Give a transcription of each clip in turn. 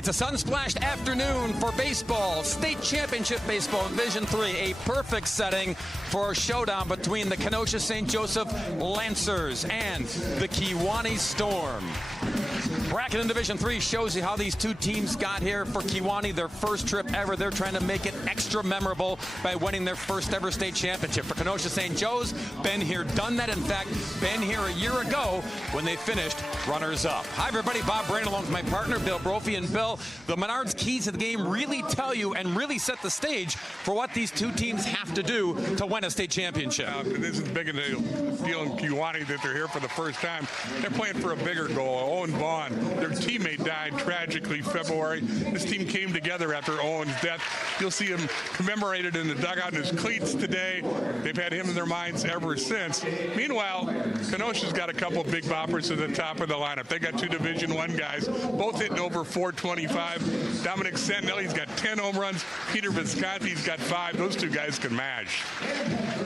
It's a sun-splashed afternoon for baseball. State Championship Baseball, Division III. A perfect setting for a showdown between the Kenosha St. Joseph Lancers and the Kewaunee Storm. Bracket in Division III shows you how these two teams got here. For Kiwani, their first trip ever. They're trying to make it extra memorable by winning their first ever state championship. For Kenosha St. Joe's, been here, done that. In fact, been here a year ago when they finished runners-up. Hi, everybody. Bob Brain along with my partner, Bill Brophy. And Bill, the Menards keys to the game really tell you and really set the stage for what these two teams have to do to win a state championship. This is big a deal in Kiwani that they're here for the first time. They're playing for a bigger goal. Owen Vaughn, their teammate, died tragically February. This team came together after Owen's death. You'll see him commemorated in the dugout in his cleats today. They've had him in their minds ever since. Meanwhile, Kenosha's got a couple big boppers at the top of the lineup. They got two Division I guys, both hitting over 425. Dominic Santinelli's got 10 home runs. Peter Visconti's got 5. Those two guys can match.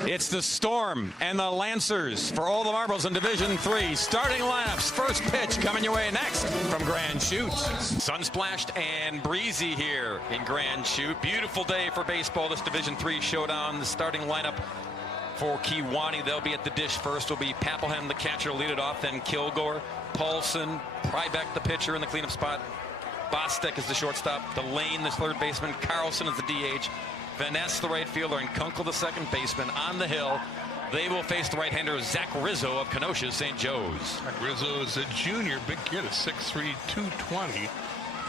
It's the Storm and the Lancers for all the marbles in Division III. Starting lineups, first pitch coming your way next from Grand Chute. Sun-splashed and breezy here in Grand Chute. Beautiful day for baseball, this Division III showdown. The starting lineup for Kiwani, they'll be at the dish first. Will be Papelham, the catcher, lead it off. Then Kilgore, Paulson, Prybeck, the pitcher in the cleanup spot. Bostek is the shortstop. Delane, the third baseman. Carlson is the DH. Van Ness, the right fielder, and Kunkel, the second baseman. On the hill, they will face the right-hander Zach Rizzo of Kenosha St. Joe's. Zach Rizzo is a junior, big kid, a 6'3", 220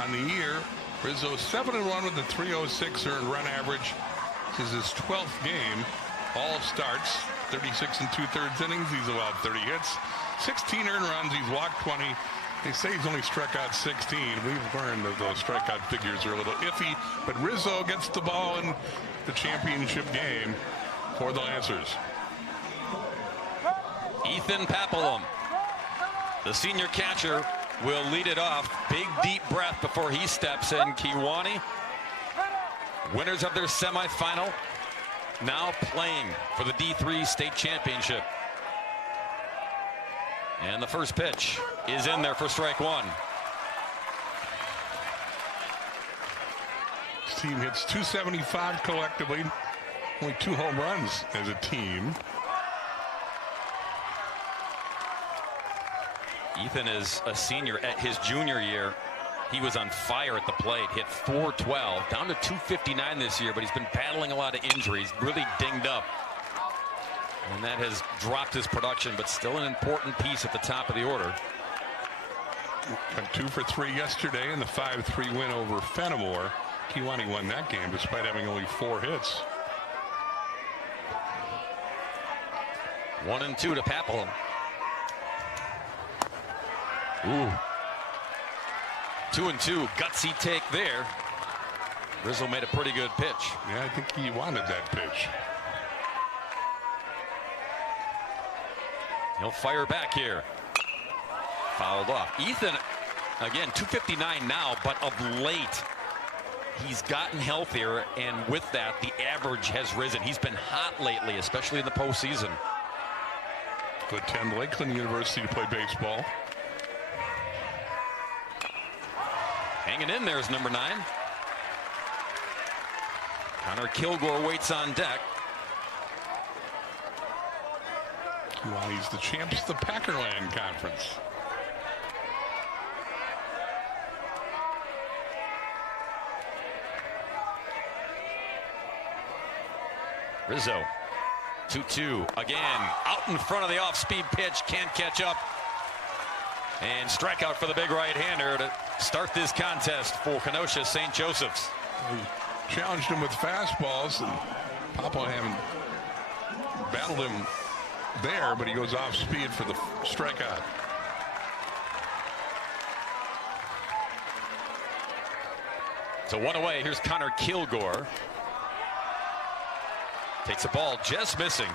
on the year. Rizzo 7-1 with a 306 earned run average. This is his 12th game. All starts, 36 and 2/3 innings. He's allowed 30 hits, 16 earned runs. He's walked 20. They say he's only struck out 16. We've learned that those strikeout figures are a little iffy, but Rizzo gets the ball in the championship game for the Lancers. Ethan Papelham, the senior catcher, will lead it off. Big deep breath before he steps in. Kiwani, winners of their semifinal, now playing for the D3 state championship. And the first pitch is in there for strike one. This team hits 275 collectively, only 2 home runs as a team. Ethan is a senior. At his junior year, he was on fire at the plate, hit 412, down to 259 this year, but he's been battling a lot of injuries, really dinged up. And that has dropped his production, but still an important piece at the top of the order. Went 2 for 3 yesterday in the 5-3 win over Fenimore. Kiwani won that game despite having only 4 hits. 1-2 to Papelham. Ooh. 2-2, gutsy take there. Rizzo made a pretty good pitch. Yeah, I think he wanted that pitch. He'll fire back here. Fouled off. Ethan, again, 259 now, but of late, he's gotten healthier, and with that, the average has risen. He's been hot lately, especially in the postseason. Go attend Lakeland University to play baseball. Hanging in there is number 9. Connor Kilgore waits on deck. Kiwani's the champs of the Packerland Conference. Rizzo, 2-2 again, out in front of the off-speed pitch, can't catch up. And strikeout for the big right-hander to start this contest for Kenosha St. Joseph's. He challenged him with fastballs, and Papelham battled him there, but he goes off speed for the strikeout. So 1 away. Here's Connor Kilgore. Takes a ball just missing.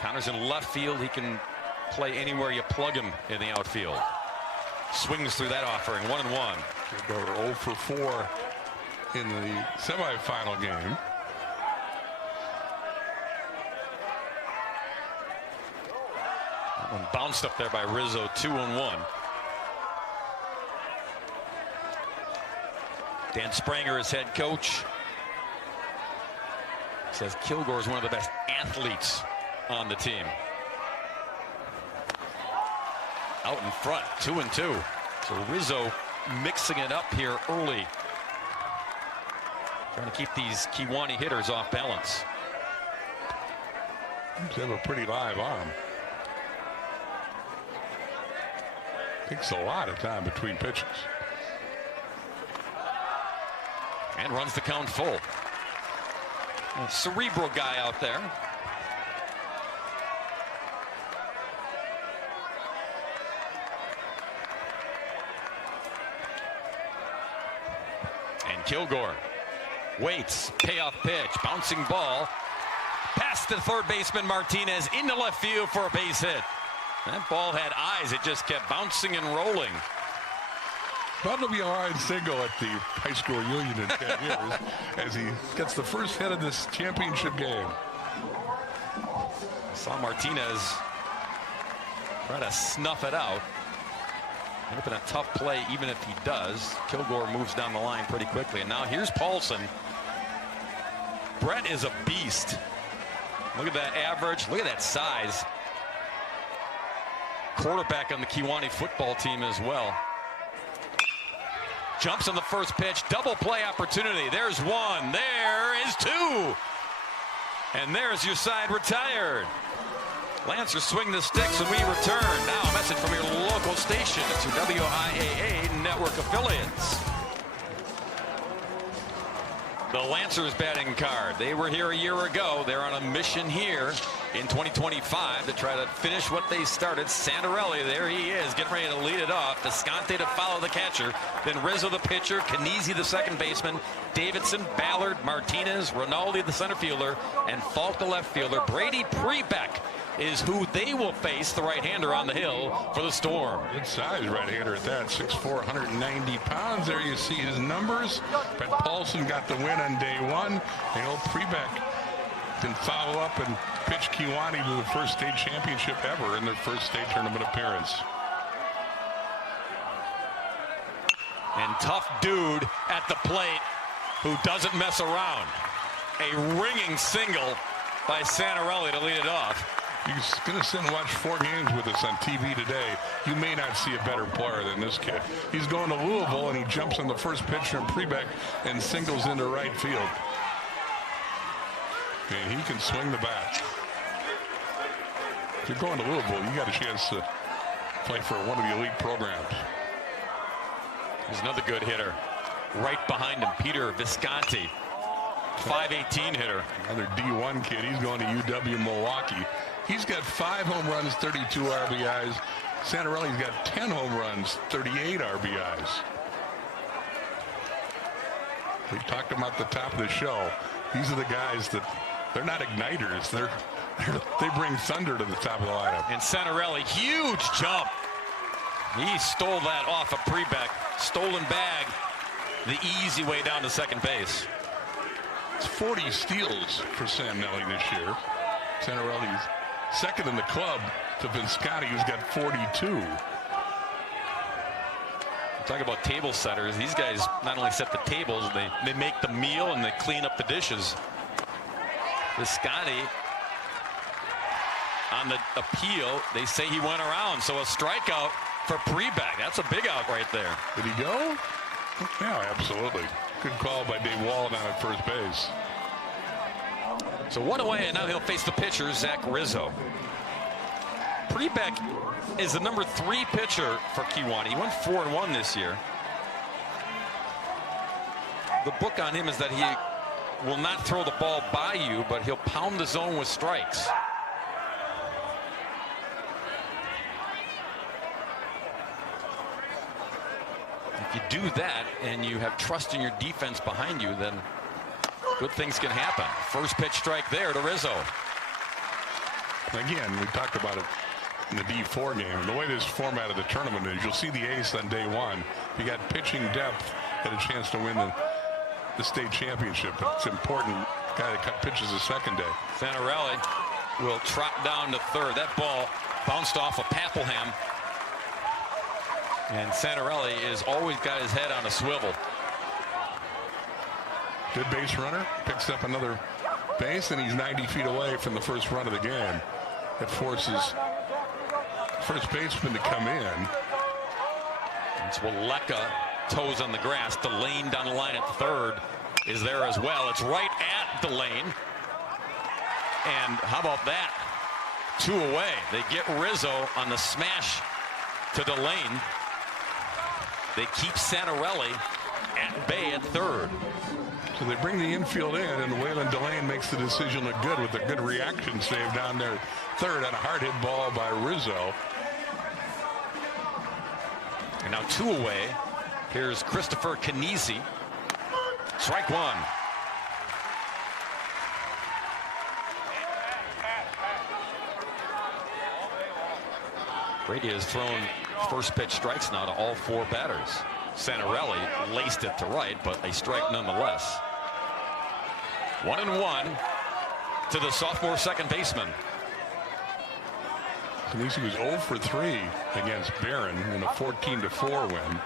Connor's in left field. He can play anywhere you plug him in the outfield. Swings through that offering. 1-1. They go 0 for 4 in the semifinal game. That one bounced up there by Rizzo. 2-1. Dan Spranger is head coach. Says Kilgore is one of the best athletes on the team. Out in front, 2-2. So Rizzo mixing it up here early. Trying to keep these Kiwani hitters off balance. They have a pretty live arm. Takes a lot of time between pitches. And runs the count full. A cerebral guy out there. And Kilgore waits, payoff pitch, bouncing ball, past the third baseman Martinez into left field for a base hit. That ball had eyes, it just kept bouncing and rolling. That'll be a line single at the high school reunion in 10 years as he gets the first hit of this championship game. Saw Martinez try to snuff it out. Would have been a tough play even if he does. Kilgore moves down the line pretty quickly. And now here's Paulson. Brett is a beast. Look at that average. Look at that size. Quarterback on the Kiwani football team as well. Jumps on the first pitch. Double play opportunity. There's one. There is two. And there's your side retired. Lancers swing the sticks when we return. Now a message from your local station. It's your WIAA network affiliates. The Lancers batting card. They were here a year ago. They're on a mission here in 2025 to try to finish what they started. Santarelli, there he is, getting ready to lead it off. Descante to follow the catcher. Then Rizzo the pitcher, Canizzi the second baseman, Davidson, Ballard, Martinez, Rinaldi the center fielder, and Falk the left fielder. Brady Prebeck is who they will face, the right-hander on the hill for the Storm. Good size right-hander at that, 6'4", 190 pounds. There you see his numbers. Brett Paulson got the win on day one. And old Prebeck can follow up and pitch Kiwani to the first state championship ever in their first state tournament appearance. And tough dude at the plate who doesn't mess around. A ringing single by Santarelli to lead it off. You're going to sit and watch 4 games with us on TV today. You may not see a better player than this kid. He's going to Louisville, and he jumps on the first pitch from Prebeck and singles into right field. And he can swing the bat. If you're going to Louisville, you got a chance to play for one of the elite programs. There's another good hitter right behind him, Peter Visconti. 5'18" hitter. Another D1 kid. He's going to UW Milwaukee. He's got 5 home runs, 32 RBIs. Santarelli's got 10 home runs, 38 RBIs. We talked about the top of the show. These are the guys that they're not igniters. They bring thunder to the top of the lineup. And Santarelli, huge jump. He stole that off of Prebeck. Stolen bag, the easy way down to second base. It's 40 steals for Sam Nelly this year. Santarelli's second in the club to Visconti, who's got 42. Talk about table setters. These guys not only set the tables, they make the meal and they clean up the dishes. Visconti on the appeal, they say he went around, so a strikeout for Prebeck. That's a big out right there. Did he go? Yeah, absolutely. Good call by Dave Wallen on at first base. So one away, and now he'll face the pitcher, Zach Rizzo. Prebeck is the number 3 pitcher for Kiwani. He went 4-1 this year. The book on him is that he will not throw the ball by you, but he'll pound the zone with strikes. If you do that and you have trust in your defense behind you, then good things can happen. First pitch strike there to Rizzo. Again, we talked about it in the D4 game. The way this format of the tournament is, you'll see the ace on day one. You got pitching depth and a chance to win the state championship. It's important. Guy that cut pitches the second day. Santarelli will trot down to third. That ball bounced off of Papelham. And Santarelli has always got his head on a swivel. Good base runner. Picks up another base, and he's 90 feet away from the first run of the game. It forces first baseman to come in. It's Waleka, toes on the grass. Delane down the line at third is there as well. It's right at Delane. And how about that? 2 away. They get Rizzo on the smash to Delane. They keep Santarelli at bay at third. So they bring the infield in, and Waylon Delane makes the decision look good with a good reaction save down there third on a hard hit ball by Rizzo. And now 2 away. Here's Christopher Kewaunee. Strike 1. Brady has thrown first pitch strikes now to all 4 batters. Santarelli laced it to right, but a strike nonetheless. 1-1 to the sophomore second baseman. Kewaunee was 0 for 3 against Barron in a 14-4 win.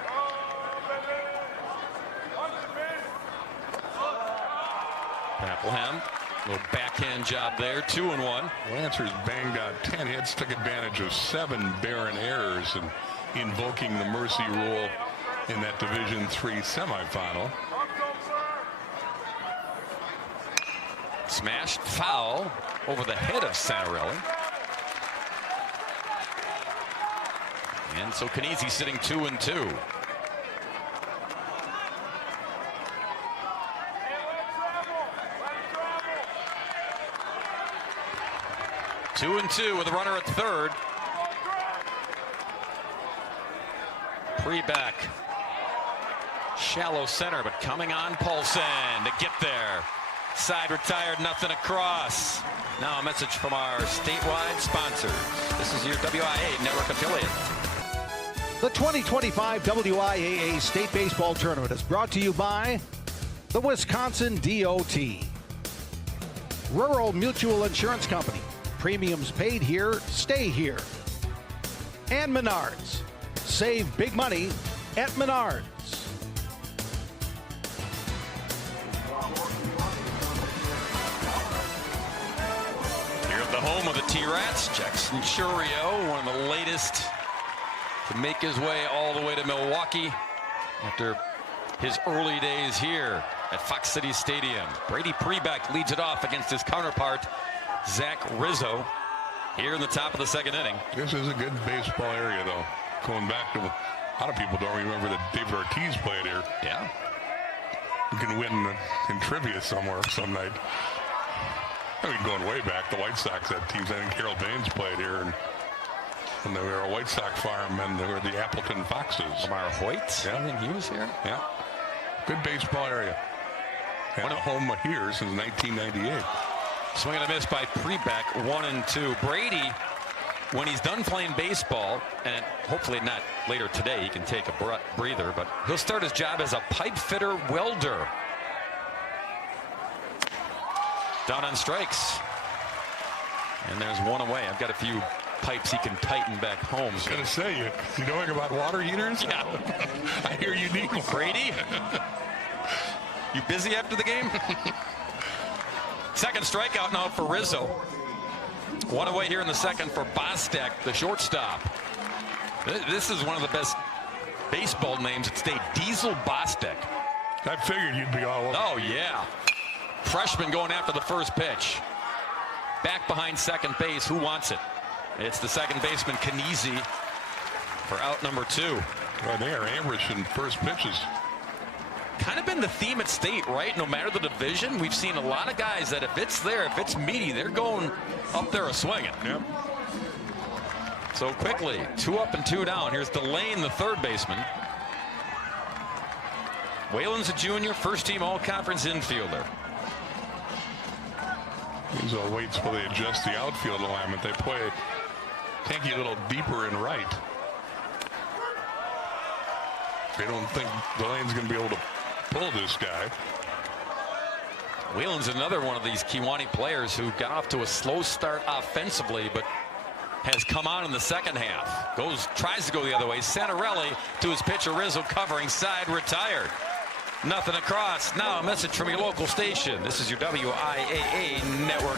Papelham, little backhand job there. 2-1. Lancers banged out 10 hits, took advantage of 7 Barron errors, and invoking the mercy rule in that Division III semifinal. Smashed foul over the head of Santarelli. And so Kewaunee sitting 2-2. Two and two with a runner at third. Pre-back. Shallow center, but coming on Paulson to get there. Side retired, nothing across. Now a message from our statewide sponsors. This is your WIA network affiliate. The 2025 WIAA State Baseball Tournament is brought to you by the Wisconsin DOT, Rural Mutual Insurance Company. Premiums paid here, stay here. And Menards. Save big money at Menards. Here at the home of the T-Rats, Jackson Churio, one of the latest to make his way all the way to Milwaukee after his early days here at Fox City Stadium. Brady Prebeck leads it off against his counterpart, Zach Rizzo, here in the top of the second inning. This is a good baseball area, though. Going back to, a lot of people don't remember that David Ortiz played here. Yeah. You can win in trivia somewhere some night. I mean, going way back, the White Sox had teams. I think Harold Baines played here, and when they were a White Sox firemen, they were the Appleton Foxes. Lamar Hoyt, yeah. I think he was here. Yeah. Good baseball area. And a home here since 1998. Swing and a miss by Prebeck, 1-2. Brady, when he's done playing baseball, and hopefully not later today, he can take a breather, but he'll start his job as a pipe fitter welder. Down on strikes. And there's 1 away. I've got a few pipes he can tighten back home. I was going to say, you knowing about water heaters? Yeah. I hear you need one. Brady, you busy after the game? Second strikeout now for Rizzo. 1 away here in the second for Bostek, the shortstop. This is one of the best baseball names at state. Diesel Bostek. I figured you'd be all over. Oh, yeah. Freshman going after the first pitch. Back behind second base. Who wants it? It's the second baseman, Kewaunee, for out number 2. Well, they are ambushing first pitches. Kind of been the theme at state, right? No matter the division, we've seen a lot of guys that if it's there, if it's meaty, they're going up there a swinging. Yep. So quickly, 2 up and 2 down. Here's Delane, the third baseman. Whalen's a junior, first-team all-conference infielder. Rizzo waits while they adjust the outfield alignment. They play Tanky a little deeper in right. They don't think Delane's going to be able to pull this guy. Whelan's another one of these Kiwani players who got off to a slow start offensively, but has come on in the second half. Tries to go the other way. Santarelli to his pitcher Rizzo covering side, retired. Nothing across. Now a message from your local station. This is your WIAA network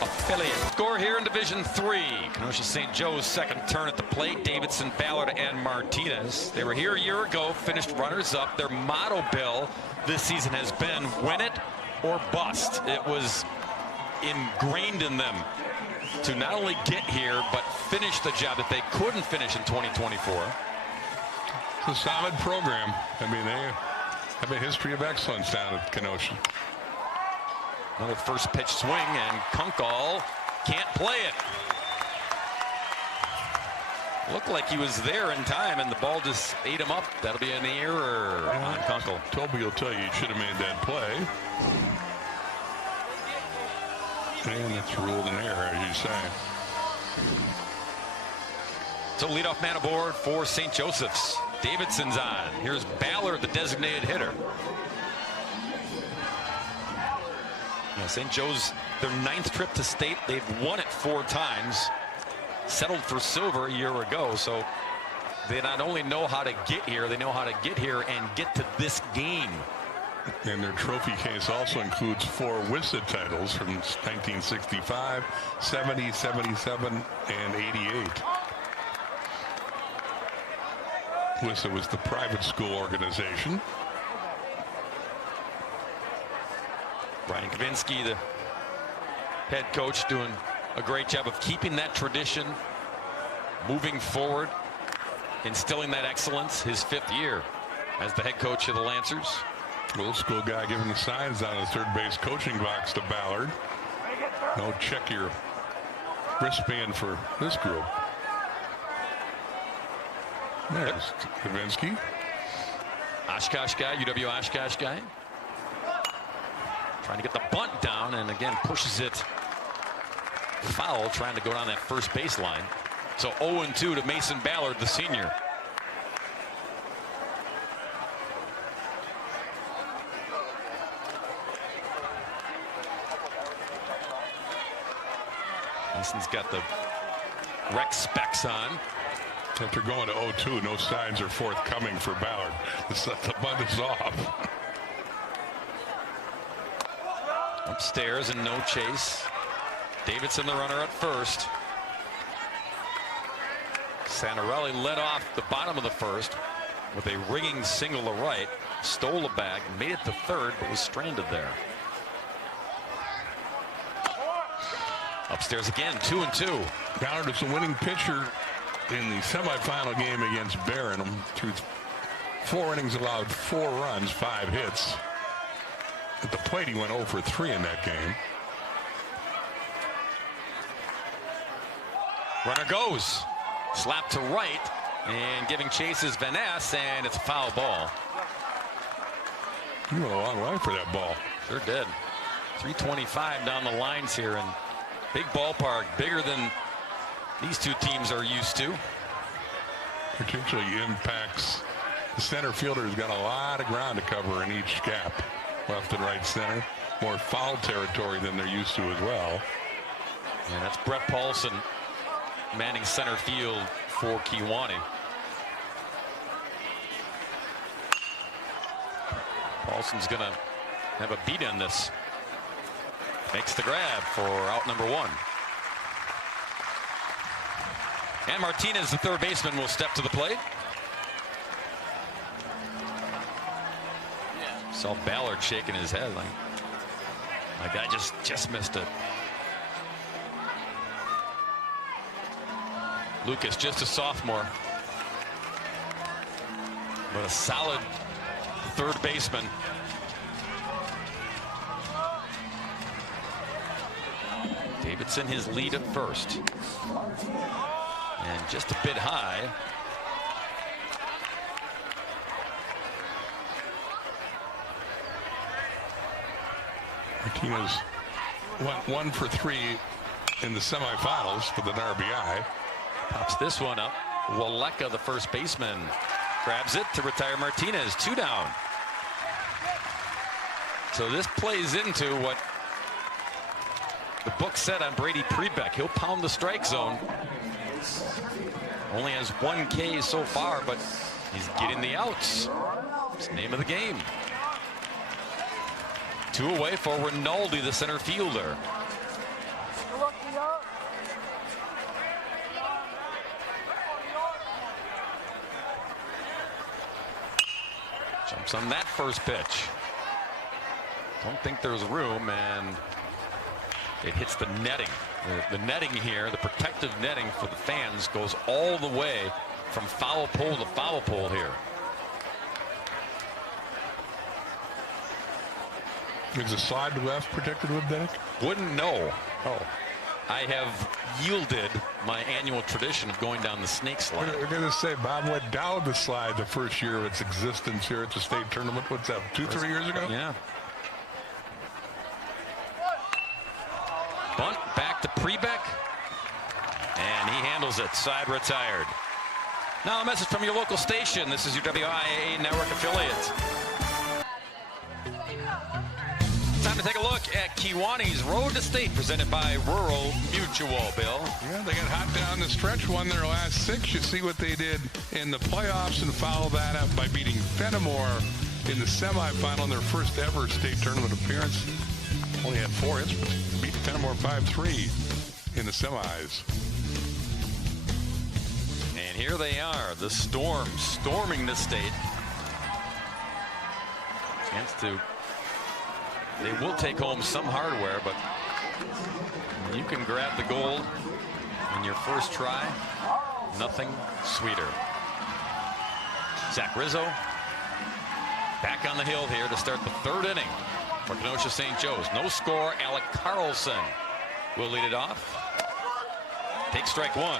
affiliate. Score here in Division 3. Kenosha St. Joe's second turn at the plate. Davidson, Ballard, and Martinez. They were here a year ago, finished runners-up. Their motto, Bill, this season has been win it or bust. It was ingrained in them to not only get here, but finish the job that they couldn't finish in 2024. It's a solid program. I mean, they have a history of excellence down at Kenosha. Another first pitch swing, and Kunkel can't play it. Looked like he was there in time, and the ball just ate him up. That'll be an error on Kunkel. Toby will tell you should have made that play. And it's ruled an error, as you say. So leadoff man aboard for St. Joseph's. Davidson's on. Here's Ballard, the designated hitter. Yeah, St. Joe's, their 9th trip to state. They've won it 4 times. Settled for silver a year ago. So they not only know how to get here, they know how to get here and get to this game. And their trophy case also includes 4 WISA titles from 1965, 70, 77, and 88. WISA was the private school organization. Brian Kavinsky, the head coach, doing a great job of keeping that tradition, moving forward, instilling that excellence. His 5th year as the head coach of the Lancers. Old school guy giving the signs on the third base coaching box to Ballard. No, check your wristband for this group. There's Kavinsky. Oshkosh guy, UW Oshkosh guy. Trying to get the bunt down, and again pushes it foul, trying to go down that first baseline. So 0-2 to Mason Ballard, the senior. Mason's got the rec specs on. After going to 0-2, no signs are forthcoming for Ballard. The bunt is off. Upstairs and no chase. Davidson the runner at first. Santarelli led off the bottom of the first with a ringing single to right. Stole a bag, made it to third, but was stranded there. Upstairs again, 2-2. Ballard is the winning pitcher in the semifinal game against Barron. Through 4 innings, allowed 4 runs, 5 hits. At the plate, he went 0 for 3 in that game. Runner goes. Slap to right, and giving chase is Van Ness, and it's a foul ball. You went a long way for that ball. Sure did. 325 down the lines here, and big ballpark, bigger than these two teams are used to. Particularly impacts the center fielder, has got a lot of ground to cover in each gap, left and right center. More foul territory than they're used to as well. And that's Brett Paulson manning center field for Kiwani. Paulson's going to have a beat on this. Makes the grab for out number 1. And Martinez, the third baseman, will step to the plate. Saw Ballard shaking his head like I just missed it. Lucas, just a sophomore, but a solid third baseman. Davidson his lead at first, and just a bit high. Martinez went 1 for 3 in the semifinals with an RBI. Pops this one up. Waleka, the first baseman, grabs it to retire Martinez. 2 down. So this plays into what the book said on Brady Prebeck. He'll pound the strike zone. Only has 1 K so far, but he's getting the outs. It's the name of the game. 2 away for Rinaldi, the center fielder. Jumps on that first pitch. Don't think there's room, and it hits the netting. The netting here, the protective netting for the fans, goes all the way from foul pole to foul pole here. Is the slide to left protected with netting? Wouldn't know. Oh. I have yielded my annual tradition of going down the snake slide. We're going to say Bob went down the slide the first year of its existence here at the state tournament. What's that, 2-3 years ago? Yeah. Bunt back to Prebeck, and he handles it. Side retired. Now a message from your local station. This is your WIAA network affiliate. Time to take a look at Kiwani's Road to State, presented by Rural Mutual. Bill. Yeah, they got hot down the stretch, won their last 6. You see what they did in the playoffs and follow that up by beating Fenimore in the semifinal in their first ever state tournament appearance. Only had 4 hits, but beat Fenimore 5-3 in the semis. And here they are, the Storm, storming the state. Chance to. They will take home some hardware, but you can grab the gold in your first try. Nothing sweeter. Zach Rizzo back on the hill here to start the 3rd inning for Kenosha St. Joe's. No score. Alec Carlson will lead it off. Take strike 1.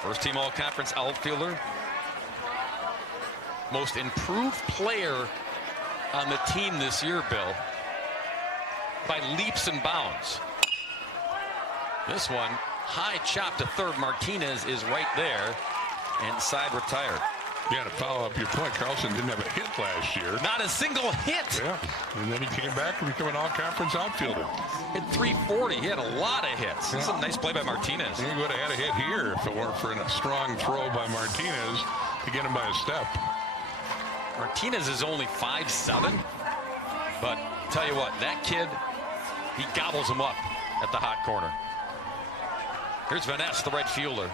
First team all-conference outfielder. Most improved player on the team this year, Bill, by leaps and bounds. This one, high chop to third. Martinez is right there, and side retired. Yeah, to follow up your point, Carlson didn't have a hit last year. Not a single hit. Yeah, and then he came back and became an all-conference outfielder. Hit 340. He had a lot of hits. Yeah. That's a nice play by Martinez. He would have had a hit here if it weren't for a strong throw by Martinez to get him by a step. Martinez is only 5'7", but tell you what, that kid, he gobbles him up at the hot corner. Here's Van Ness, the right fielder.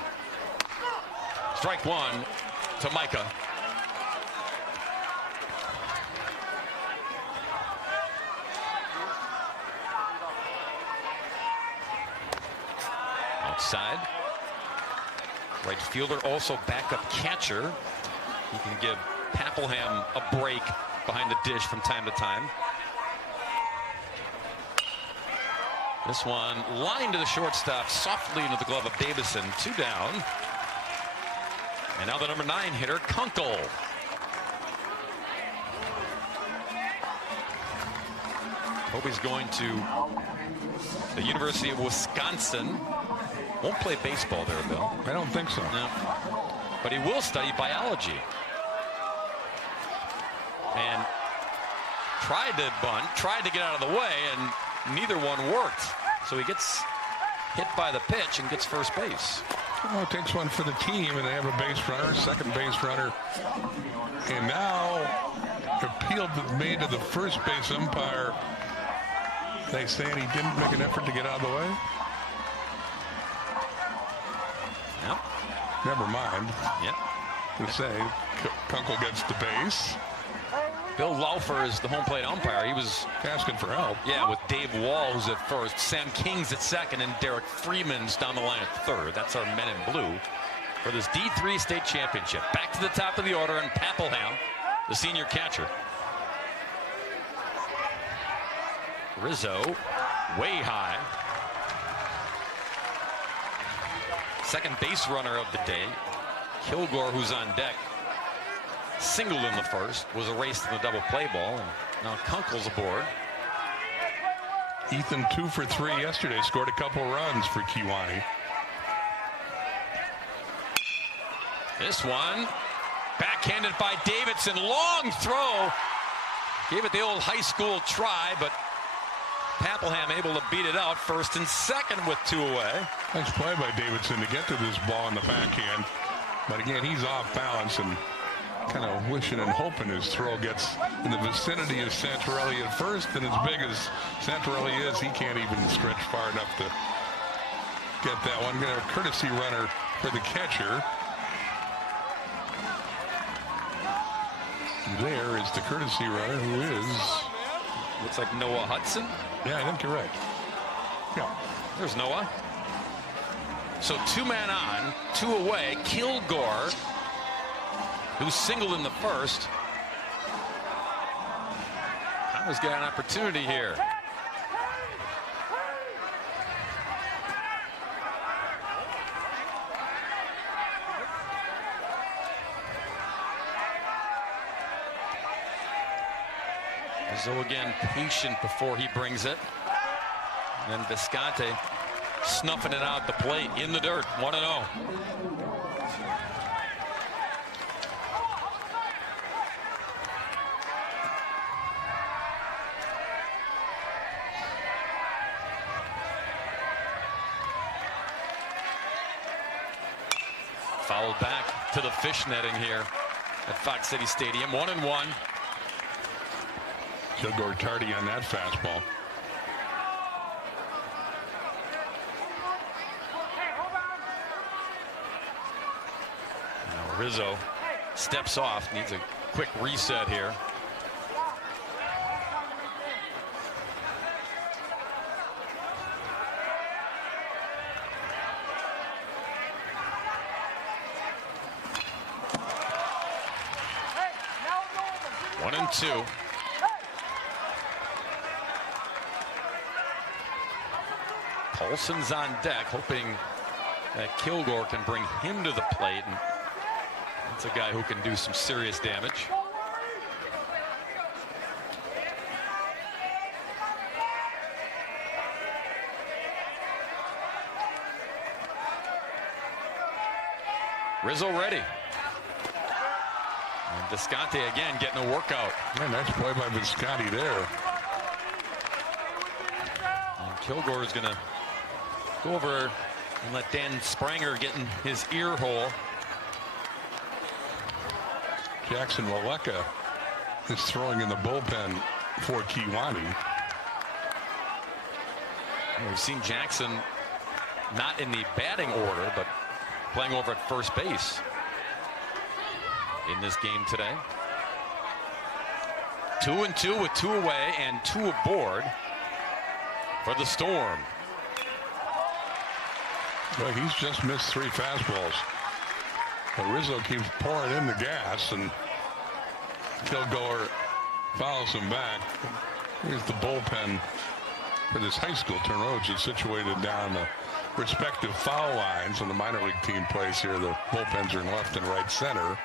Strike 1 to Micah. Outside. Right fielder, also backup catcher. He can give Papelham a break behind the dish from time to time. This one lined to the shortstop, softly into the glove of Davison. 2 down. And now the number 9 hitter, Kunkel. Hope he's going to the University of Wisconsin. Won't play baseball there, Bill. I don't think so. No. But he will study biology. And tried to bunt, tried to get out of the way, and neither one worked. So he gets hit by the pitch and gets first base. Well, it takes one for the team, and they have a base runner, second base runner. And now appeal made to the first base umpire. They saying he didn't make an effort to get out of the way. Yep. Never mind. Yep. To say Kunkel gets the base. Bill Laufer is the home plate umpire. He was asking for help. Yeah, with Dave Wall, who's at first, Sam King's at second, and Derek Freeman's down the line at third. That's our men in blue for this D3 state championship. Back to the top of the order, and Papelham, the senior catcher. Rizzo, way high. Second base runner of the day, Kilgore, who's on deck, singled in the first, was erased in the double play ball, and now Kunkel's aboard. Ethan 2 for 3 yesterday, scored a couple runs for Kiwani. This one backhanded by Davidson, long throw, Gave it the old high school try, but Papelham able to beat it out. First and second with 2 away. Nice play by Davidson to get to this ball in the backhand. But again, he's off balance and kind of wishing and hoping his throw gets in the vicinity of Santorelli at first. And as big as Santorelli is, he can't even stretch far enough to get that one. Got a courtesy runner for the catcher. There is the courtesy runner, who is... Looks like Noah Hudson. Yeah, I think you're right. Yeah. There's Noah. So 2 men on, 2 away. Kilgore, who singled in the first. Connor's got an opportunity here. So again, patient before he brings it. And then Visconti snuffing it out the plate in the dirt. 1-0. Fouled back to the fish netting here at Fox City Stadium. 1-1. Kilgore tardy on that fastball. Now Rizzo steps off, needs a quick reset here. One and 2. Paulson's on deck, hoping that Kilgore can bring him to the plate. And that's a guy who can do some serious damage. Rizzo ready. And Visconti again getting a workout. Yeah, nice play by Visconti there. And Kilgore is going to go over and let Dan Spranger get in his ear hole. Jackson Waleka is throwing in the bullpen for Kiwani. We've seen Jackson not in the batting order, but playing over at first base in this game today. 2-2 with 2 away and 2 aboard for the Storm. Well, he's just missed 3 fastballs. But Rizzo keeps pouring in the gas, and Kilgore follows him back. Here's the bullpen for this high school tournament, which is situated down the respective foul lines. When the minor league team plays here, the bullpens are in left and right center.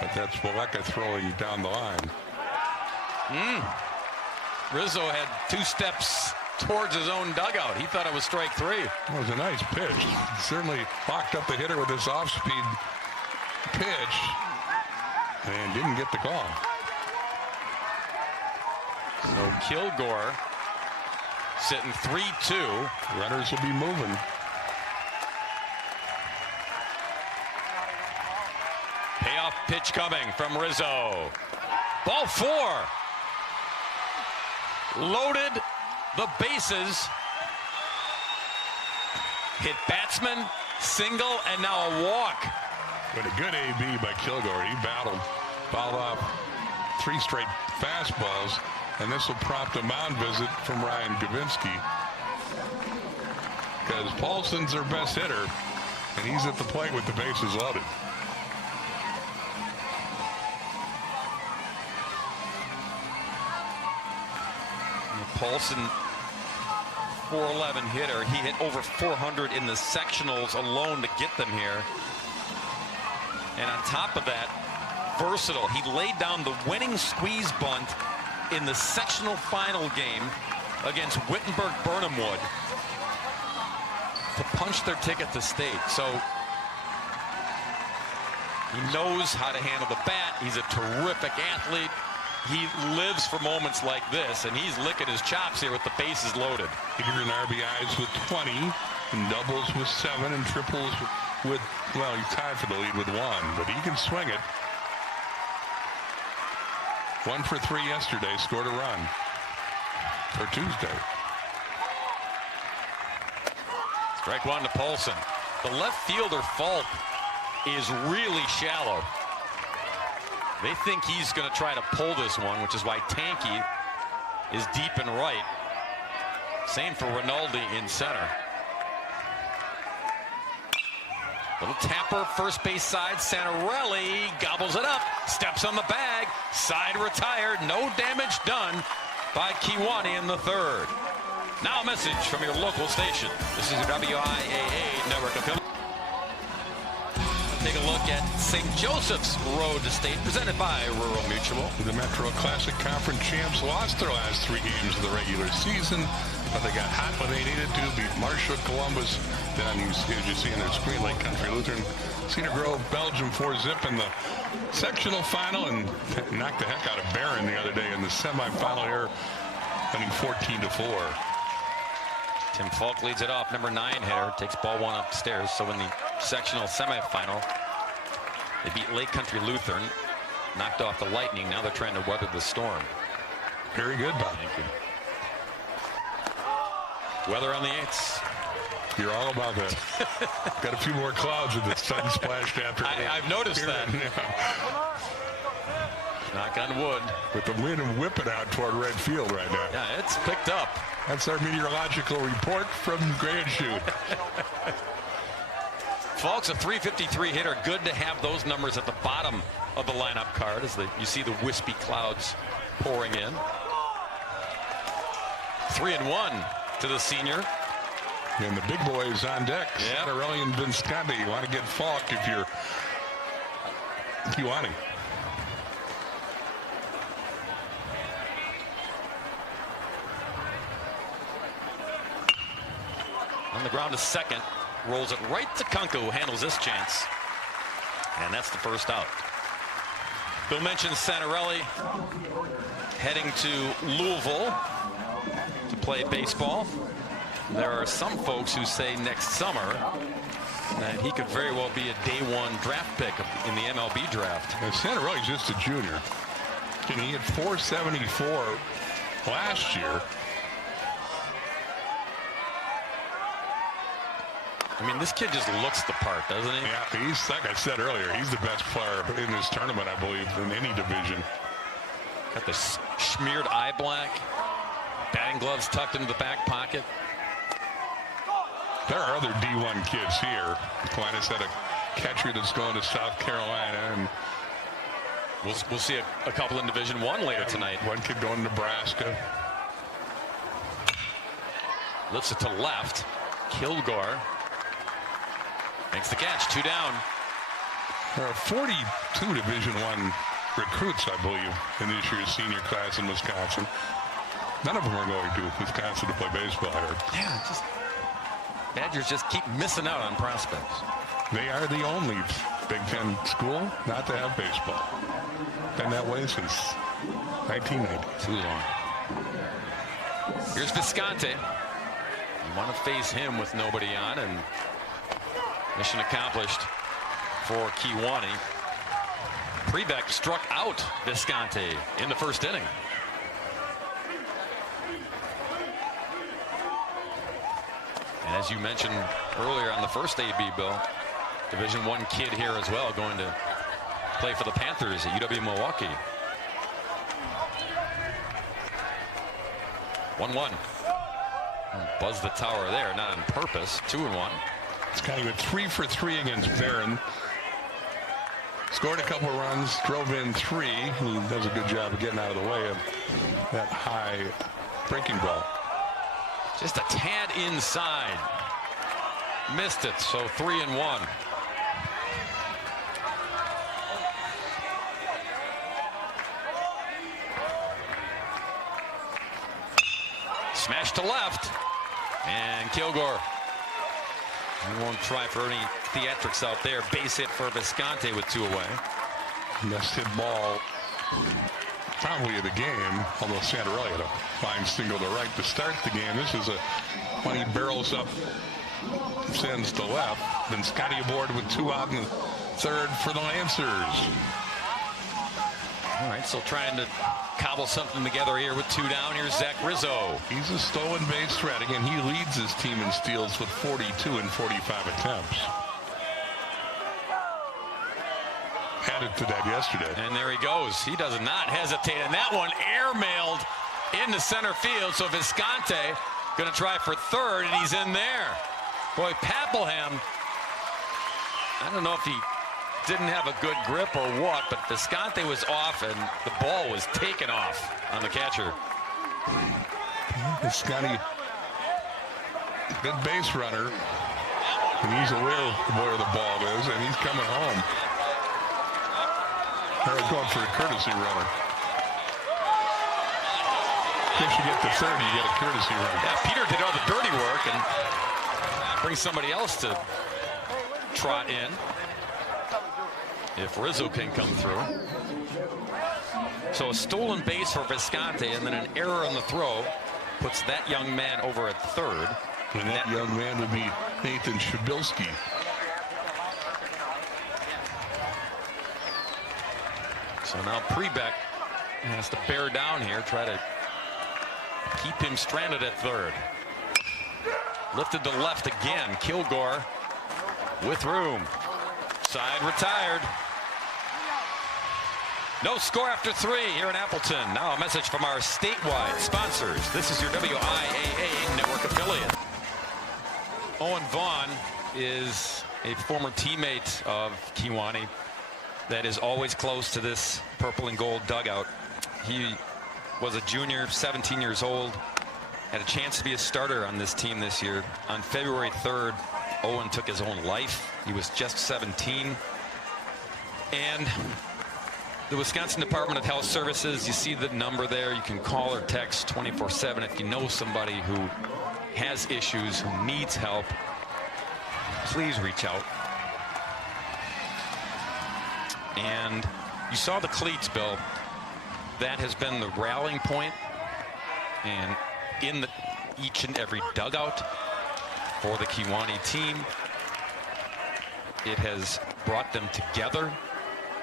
But that's Waleka throwing down the line. Rizzo had 2 steps towards his own dugout. He thought it was strike 3. That was a nice pitch. Certainly locked up the hitter with this off-speed pitch and didn't get the call. So Kilgore sitting 3-2. Runners will be moving. Payoff pitch coming from Rizzo. Ball 4. Loaded the bases. Hit batsman, single, and now a walk. But a good AB by Kilgore. He fouled off 3 straight fastballs, and this will prompt a mound visit from Ryan Gavinsky, because Paulson's their best hitter, and he's at the plate with the bases loaded. Paulson, 411 hitter. He hit over 400 in the sectionals alone to get them here. And on top of that, versatile. He laid down the winning squeeze bunt in the sectional final game against Wittenberg-Burnhamwood to punch their ticket to state. So he knows how to handle the bat. He's a terrific athlete. he lives for moments like this, and he's licking his chops here with the bases loaded. Leader in RBIs with 20, and doubles with 7, and triples with, well, he's tied for the lead with 1, but he can swing it. 1 for 3 yesterday, scored a run for Tuesday. Strike one to Paulson. The left fielder Falk is really shallow. They think he's going to try to pull this one, which is why Tanky is deep and right. Same for Rinaldi in center. Little tapper, first base side. Santarelli gobbles it up, steps on the bag, side retired. No damage done by Kiwani in the third. Now a message from your local station. This is your WIAA network affiliate. Take a look at St. Joseph's Road to State, presented by Rural Mutual. The Metro Classic Conference champs lost their last 3 games of the regular season, but they got hot when they needed to. Beat Marshall, Columbus, then as you see in their screen, Lake Country Lutheran, Cedar Grove, Belgium 4-zip in the sectional final, and knocked the heck out of Barron the other day in the semifinal here, winning 14-4. Tim Falk leads it off. Number 9 hitter takes ball 1 upstairs. So in the sectional semifinal, they beat Lake Country Lutheran, knocked off the Lightning. Now they're trying to weather the storm. Very good, Bob. Thank you. Weather on the 8s. You're all about that. Got a few more clouds with the sun splashed after. I've noticed that. Knock on wood. With the wind whipping out toward right field right now. Yeah, it's picked up. That's our meteorological report from Grand Chute. Falk's a .353 hitter. Good to have those numbers at the bottom of the lineup card as you see the wispy clouds pouring in. 3-1 to the senior. And the big boys on deck. Yeah. Santarelli and Visconti. You want to get Falk if you're Kiwani. On the ground to second, rolls it right to Kunko, who handles this chance. And that's the first out. Bill mentioned Santarelli heading to Louisville to play baseball. There are some folks who say next summer that he could very well be a day 1 draft pick in the MLB draft. And Santarelli's just a junior. And he had .474 last year. I mean, this kid just looks the part, doesn't he? Yeah, he's, like I said earlier, he's the best player in this tournament, I believe, in any division. Got the smeared eye black, batting gloves tucked into the back pocket. There are other D1 kids here. Aquinas had a catcher that's going to South Carolina, and we'll see a couple in Division I later tonight. One kid going to Nebraska. Lifts it to left. Kilgore makes the catch. 2 down. There are 42 Division I recruits, I believe, in this year's senior class in Wisconsin. None of them are going to Wisconsin to play baseball, I heard. Yeah, Badgers just keep missing out on prospects. They are the only Big Ten school not to have baseball. Been that way since 1990. Too long. Here's Visconti. You want to face him with nobody on, and mission accomplished for Kiwani. Prebeck struck out Visconti in the first inning. And as you mentioned earlier on the first AB, Bill, Division I kid here as well, going to play for the Panthers at UW-Milwaukee. 1-1. Buzz the tower there, not on purpose. 2-1. It's kind of a 3 for 3 against Barron. Scored a couple of runs, drove in 3. He does a good job of getting out of the way of that high breaking ball. Just a tad inside. Missed it, so 3-1. Smash to left. And Kilgore. He won't try for any theatrics out there. Base hit for Visconti with 2 away. Nested ball probably of the game, although Santarelli had a fine single to right to start the game. This is when he barrels up, sends to left. Then Scotty aboard with 2 out in the third for the Lancers. All right, still trying to cobble something together here with 2 down. Here's Zach Rizzo. He's a stolen base threat. Again, he leads his team in steals with 42 in 45 attempts. Added to that yesterday. And there he goes. He does not hesitate. And that one airmailed into center field. So Visconti going to try for third, and he's in there. Boy, Papelham, I don't know if he didn't have a good grip or what, but Visconti was off, and the ball was taken off on the catcher. Visconti, good base runner, and he's aware of where the ball is, and he's coming home. They're going for a courtesy runner. If you get to third, you get a courtesy runner. Yeah, Peter did all the dirty work and bring somebody else to trot in. If Rizzo can come through. So a stolen base for Visconti, and then an error on the throw puts that young man over at third. And that young man would be Nathan Shabilsky. So now Prebeck has to bear down here, try to keep him stranded at third. Lifted to left again. Kilgore with room. Side retired. No score after 3 here in Appleton. Now a message from our statewide sponsors. This is your WIAA network affiliate. Owen Vaughn is a former teammate of Kiwani that is always close to this purple and gold dugout. He was a junior, 17 years old, had a chance to be a starter on this team this year. On February 3rd, Owen took his own life. He was just 17. And the Wisconsin Department of Health Services, you see the number there. You can call or text 24/7 if you know somebody who has issues, who needs help. Please reach out. And you saw the cleats, Bill. That has been the rallying point, and in each and every dugout for the Kiwani team, it has brought them together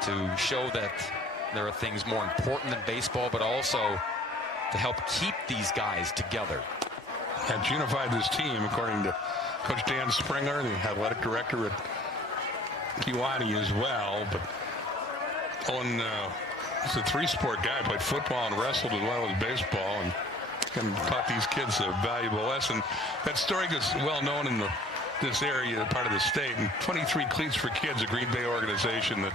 to show that there are things more important than baseball, but also to help keep these guys together. That's unified this team, according to Coach Dan Springer, the athletic director at Kiwani as well. But Owen is a 3-sport guy, played football and wrestled as well as baseball, and taught these kids a valuable lesson. That story is well known in this area, part of the state. And 23 Cleats for Kids, a Green Bay organization that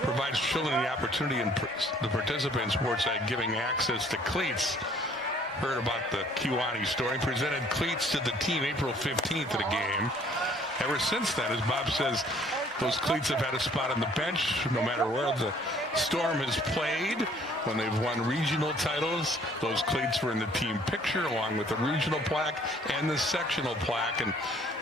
provides children the opportunity and to participate in sports by giving access to cleats. Heard about the Kewaunee Storm. Presented cleats to the team April 15th at a game. Ever since then, as Bob says, those cleats have had a spot on the bench no matter where the Storm has played. When they've won regional titles, those cleats were in the team picture along with the regional plaque and the sectional plaque. And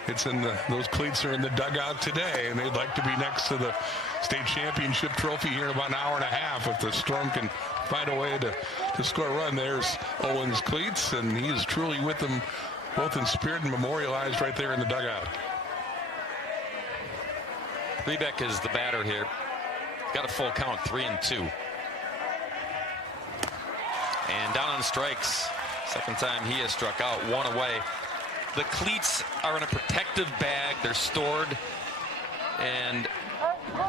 it's in those cleats are in the dugout today, and they'd like to be next to the state championship trophy here in about an hour and a half if the Storm can find a way to score a run. There's Owen's cleats, and he is truly with them both in spirit and memorialized right there in the dugout. Prebeck is the batter here. Got a full count, 3-2. And down on strikes. Second time he has struck out, 1 away. The cleats are in a protective bag. They're stored, and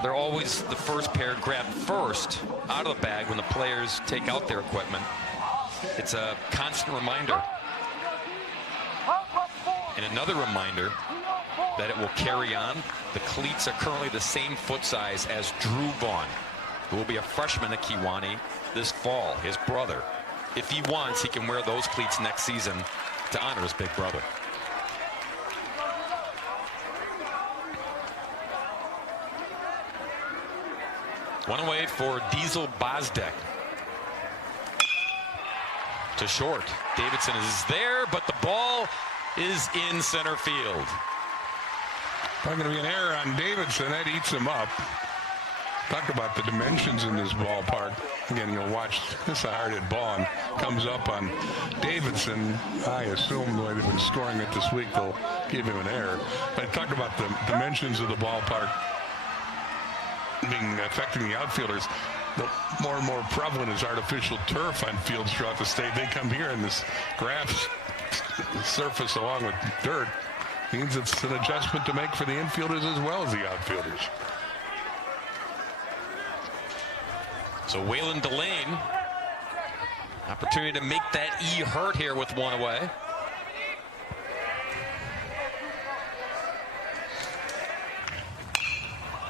they're always the first pair grabbed first out of the bag when the players take out their equipment. It's a constant reminder. And another reminder that it will carry on. The cleats are currently the same foot size as Drew Vaughn, who will be a freshman at Kiwani this fall, his brother. If he wants, he can wear those cleats next season to honor his big brother. One away for Diesel Bozdek. To short. Davidson is there, but the ball is in center field. Probably going to be an error on Davidson. That eats him up. Talk about the dimensions in this ballpark. Again, you'll watch this a hard hit ball and comes up on Davidson. I assume the way they've been scoring it this week, they'll give him an error. But talk about the dimensions of the ballpark being affecting the outfielders. The more and more prevalent is artificial turf on fields throughout the state. They come here and this grass surface along with dirt means it's an adjustment to make for the infielders as well as the outfielders. So Waylon Delane, opportunity to make that E hurt here with one away.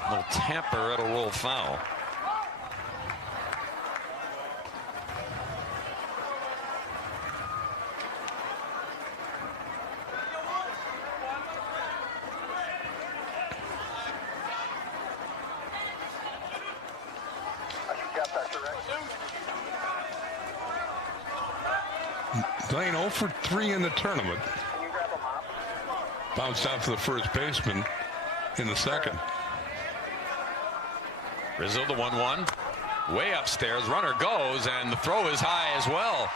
A little tamper, it'll roll foul. Delane 0 for 3 in the tournament. Bounced out to the first baseman in the second. Rizzo the 1-1. Way upstairs. Runner goes, and the throw is high as well.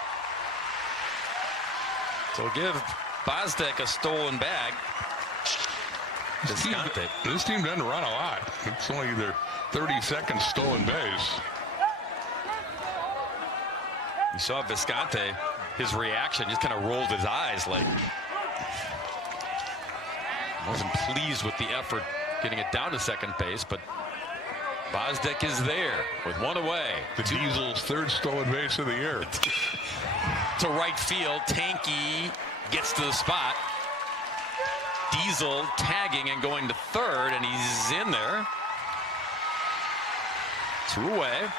So give Bozdek a stolen bag. This team doesn't run a lot. It's only their 32nd stolen base. You saw Visconti, his reaction, just kind of rolled his eyes like wasn't pleased with the effort getting it down to second base, but Bozdek is there with one away. The Diesel's third stolen base of the year. To right field, Tanky gets to the spot. Diesel tagging and going to third, and he's in there. 2 away.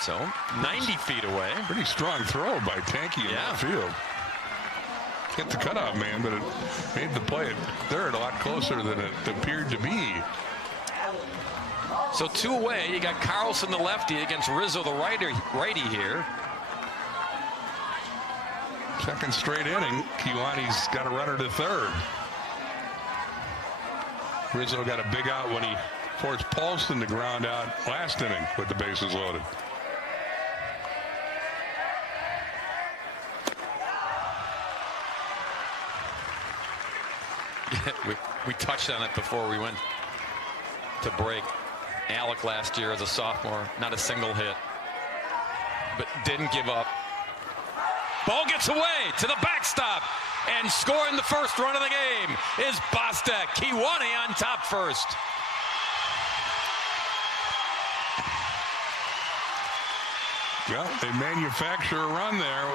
So 90 feet away. Pretty strong throw by Tanky in that field. Hit the cutoff man, but it made the play at third a lot closer than it appeared to be. So 2 away. You got Carlson the lefty against Rizzo the righty here. Second straight inning. Kiwani's got a runner to third. Rizzo got a big out when he forced Paulson to ground out last inning with the bases loaded. we touched on it before we went to break. Alec last year as a sophomore, not a single hit, but didn't give up. Ball gets away to the backstop, and scoring the first run of the game is Bozdek. Kiwani on top first. Well, they manufacture a run there,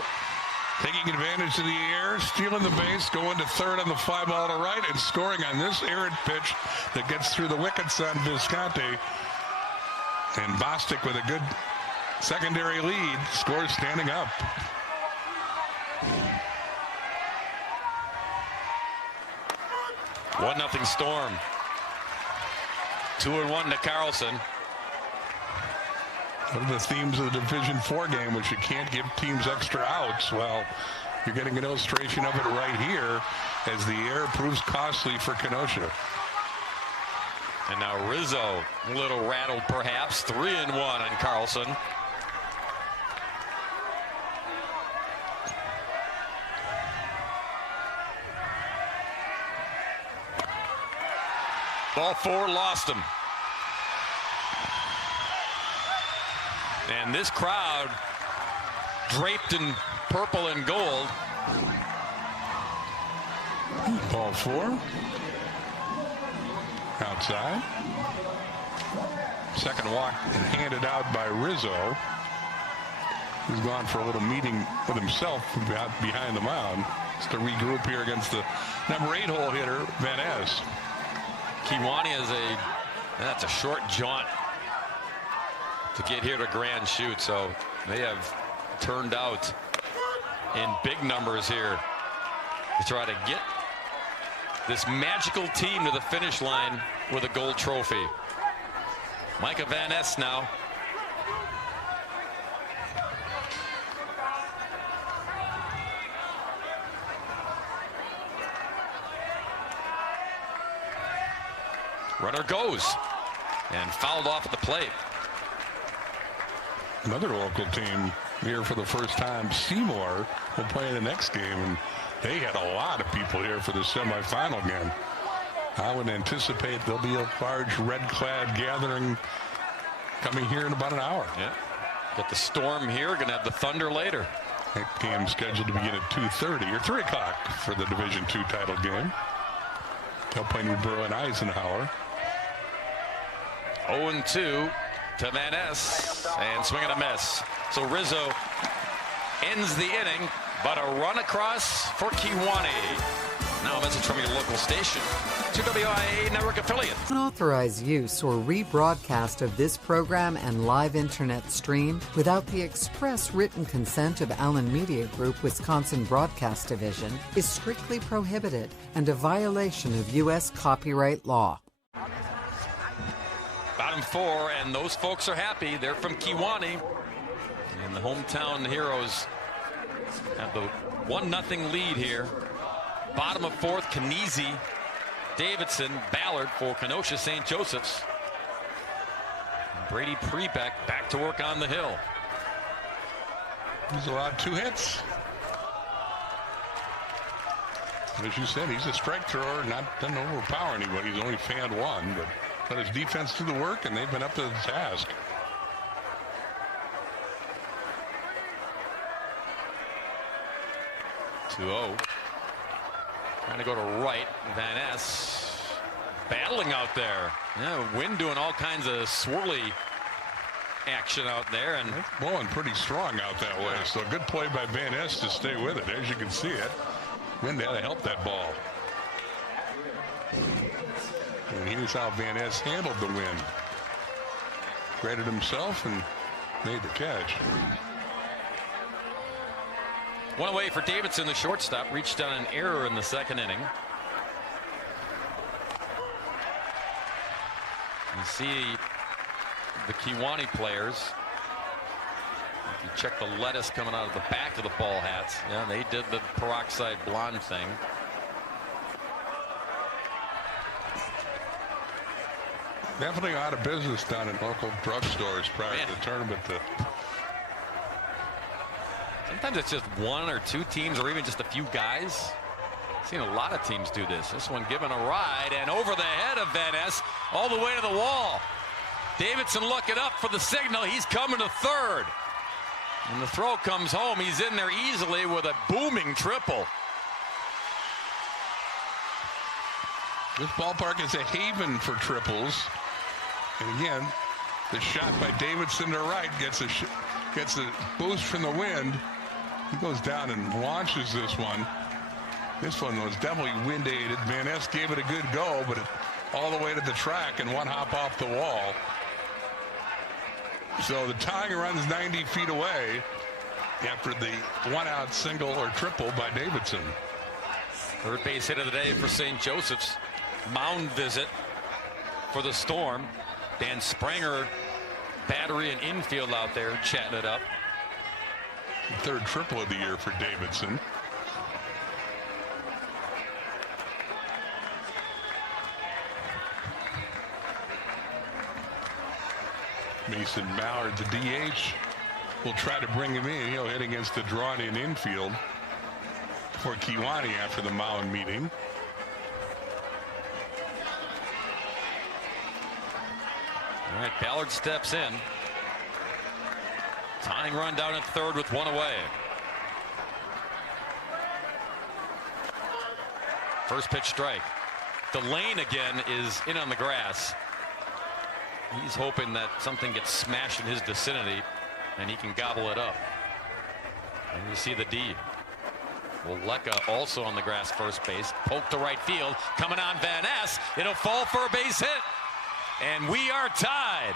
taking advantage of the air, stealing the base, going to third on the fly ball to right, and scoring on this errant pitch that gets through the wickets on Visconti. And Bozdek with a good secondary lead, scores standing up. One nothing Storm. 2-1 to Carlson. One of the themes of the Division IV game was you can't give teams extra outs. Well, you're getting an illustration of it right here as the air proves costly for Kenosha. And now Rizzo, a little rattled perhaps. 3-1 on Carlson. Ball 4, lost him. And this crowd draped in purple and gold. Ball 4. Outside. Second walk handed out by Rizzo. He's gone for a little meeting with himself behind the mound. Just to regroup here against the number 8 hole hitter, Van Ness. Kiwani is that's a short jaunt to get here to Grand Chute, so they have turned out in big numbers here to try to get this magical team to the finish line with a gold trophy. Micah Van Ness now. Runner goes. and fouled off at the plate. Another local team here for the first time, Seymour, will play the next game, and they had a lot of people here for the semifinal game. I would anticipate there'll be a large red-clad gathering coming here in about an hour. Yeah, got the Storm here, gonna have the Thunder later. That game scheduled to begin at 2:30 or 3 o'clock for the Division II title game. They'll play New Borough and Eisenhower. 0-2 to Van Ness, and swing and a miss. So Rizzo ends the inning, but a run across for Kiwani. Now a message from your local station, 2WIA network affiliate. Unauthorized use or rebroadcast of this program and live internet stream without the express written consent of Allen Media Group, Wisconsin Broadcast Division is strictly prohibited and a violation of U.S. copyright law. Bottom 4, and those folks are happy. They're from Kiwani, and the hometown heroes have the 1-0 lead here. Bottom of 4th, Kenesha, Davidson, Ballard for Kenosha St. Joseph's. And Brady Prebeck back to work on the hill. He's allowed 2 hits. As you said, he's a strike thrower, doesn't overpower anybody. He's only fanned 1, but let his defense do the work, and they've been up to the task. Trying to go to right. Van Ness battling out there. Yeah, wind doing all kinds of swirly action out there, and it's blowing pretty strong out that way. So a good play by Van Ness to stay with it. As you can see it, wind had to help that ball. And here's how Van Ness handled the wind. Graded himself and made the catch. One away for Davidson, the shortstop, reached on an error in the 2nd inning. You see the Kiwani players. If you check the lettuce coming out of the back of the ball hats, yeah, they did the peroxide blonde thing. Definitely out of business down in local drugstores prior to the tournament. Sometimes it's just 1 or 2 teams, or even just a few guys. I've seen a lot of teams do this. This one given a ride, and over the head of Van Ness, all the way to the wall. Davidson looking up for the signal. He's coming to 3rd. And the throw comes home. He's in there easily with a booming triple. This ballpark is a haven for triples. And again, the shot by Davidson to right gets a boost from the wind. He goes down and launches this one. This one was definitely wind aided. Van Ness gave it a good go, but all the way to the track and 1 hop off the wall. So the tying run's 90 feet away after the 1-out single or triple by Davidson. 3rd base hit of the day for St. Joseph's. Mound visit for the Storm. Dan Springer, battery and infield out there chatting it up. 3rd triple of the year for Davidson. Mason Ballard, the DH, will try to bring him in. He'll hit against the drawn-in infield for Kiwani after the mound meeting. All right, Ballard steps in. Tying run down at 3rd with 1 away. First pitch strike. Delane again is in on the grass. He's hoping that something gets smashed in his vicinity and he can gobble it up. And you see the D. Waleka also on the grass, first base. Poke to right field. Coming on Van Ness. It'll fall for a base hit. And we are tied.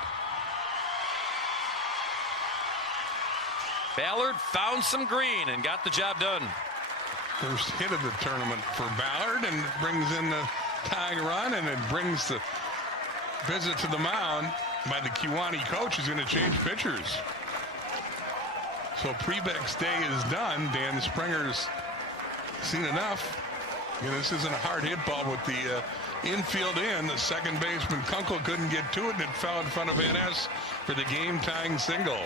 Ballard found some green and got the job done. First hit of the tournament for Ballard, and brings in the tying run, and it brings the visit to the mound by the Kiwani coach. Who's going to change pitchers. So Prebeck's day is done. Dan Springer's seen enough. You know, this isn't a hard hit ball with the infield in. The second baseman Kunkel couldn't get to it, and it fell in front of Van Ness for the game-tying single.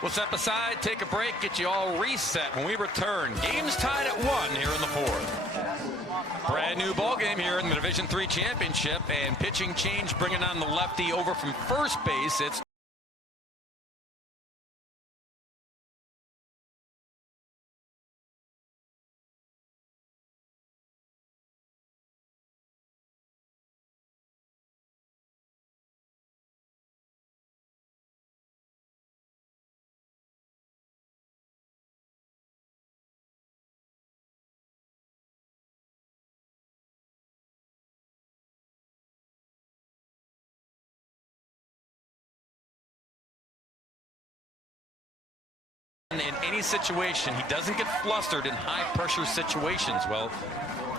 We'll step aside, take a break, get you all reset when we return. Game's tied at 1 here in the 4th. Brand new ball game here in the Division III Championship, and pitching change bringing on the lefty over from first base. It's in any situation. He doesn't get flustered in high-pressure situations. Well,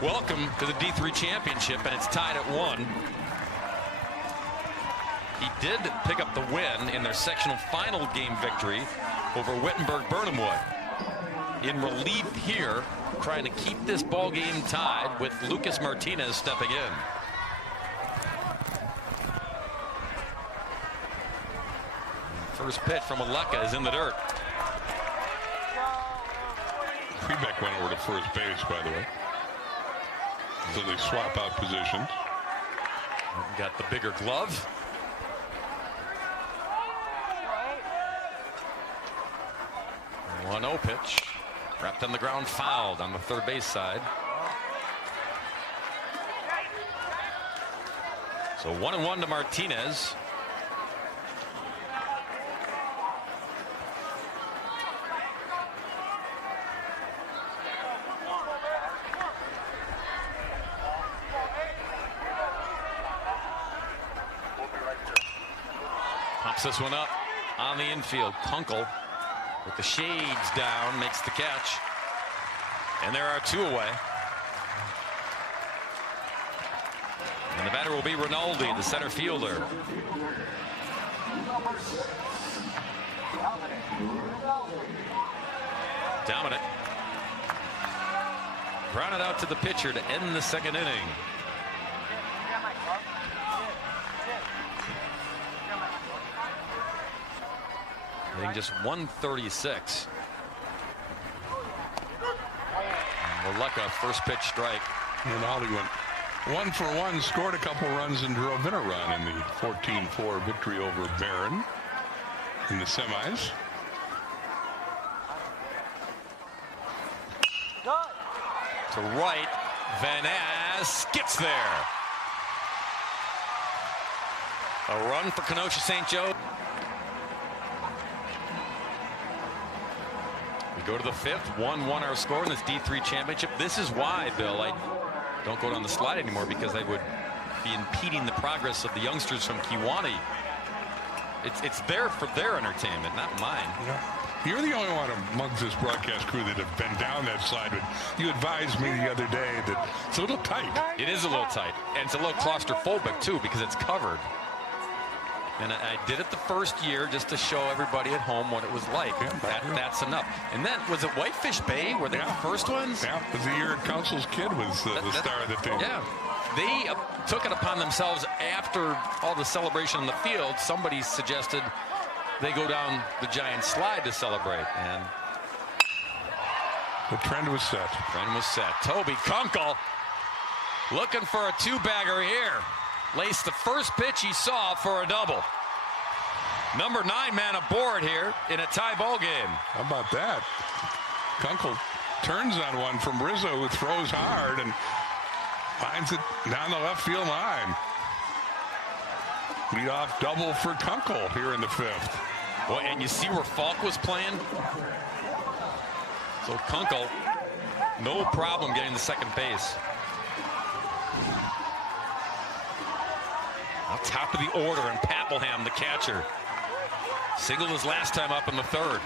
welcome to the D3 Championship, and it's tied at 1. He did pick up the win in their sectional final game victory over Wittenberg-Burnhamwood. In relief here, trying to keep this ball game tied with Lucas Martinez stepping in. First pitch from Aleka is in the dirt. Prebeck went over to first base, by the way. So they swap out positions. Got the bigger glove. One 1-0 pitch. Wrapped on the ground, fouled on the third base side. So 1-1 to Martinez. Pops this one up on the infield. Kunkel with the shades down makes the catch. And there are 2 away. And the batter will be Rinaldi, the center fielder. Dominic. Grounded out to the pitcher to end the second inning. Hitting just 136. Aleka, first pitch strike. Rinaldi went 1 for 1, scored a couple runs and drove in a run in the 14-4 victory over Barron in the semis. To right, Van Ness gets there. A run for Kenosha St. Joe. We go to the 5th, 1-1 our score in this D3 championship. This is why, Bill, I don't go down the slide anymore, because I would be impeding the progress of the youngsters from Kiwani. It's there for their entertainment, not mine. Yeah. You're the only one amongst this broadcast crew that have been down that slide, but you advised me the other day that it's a little tight. It is a little tight, and it's a little claustrophobic too, because it's covered. And I did it the first year just to show everybody at home what it was like. Yeah, that's enough. And then, was it Whitefish Bay? Were they the first ones? Yeah, it was the year Council's kid was the star of the team. Yeah. They took it upon themselves after all the celebration on the field. Somebody suggested they go down the giant slide to celebrate. And the trend was set. Toby Kunkel looking for a 2-bagger here. Laced the first pitch he saw for a double. Number 9 man aboard here in a tie ball game. How about that? Kunkel turns on one from Rizzo, who throws hard and finds it down the left field line. Leadoff double for Kunkel here in the 5th. Boy, and you see where Falk was playing? So Kunkel, no problem getting to second base. Top of the order, and Papelham, the catcher, singled his last time up in the 3rd.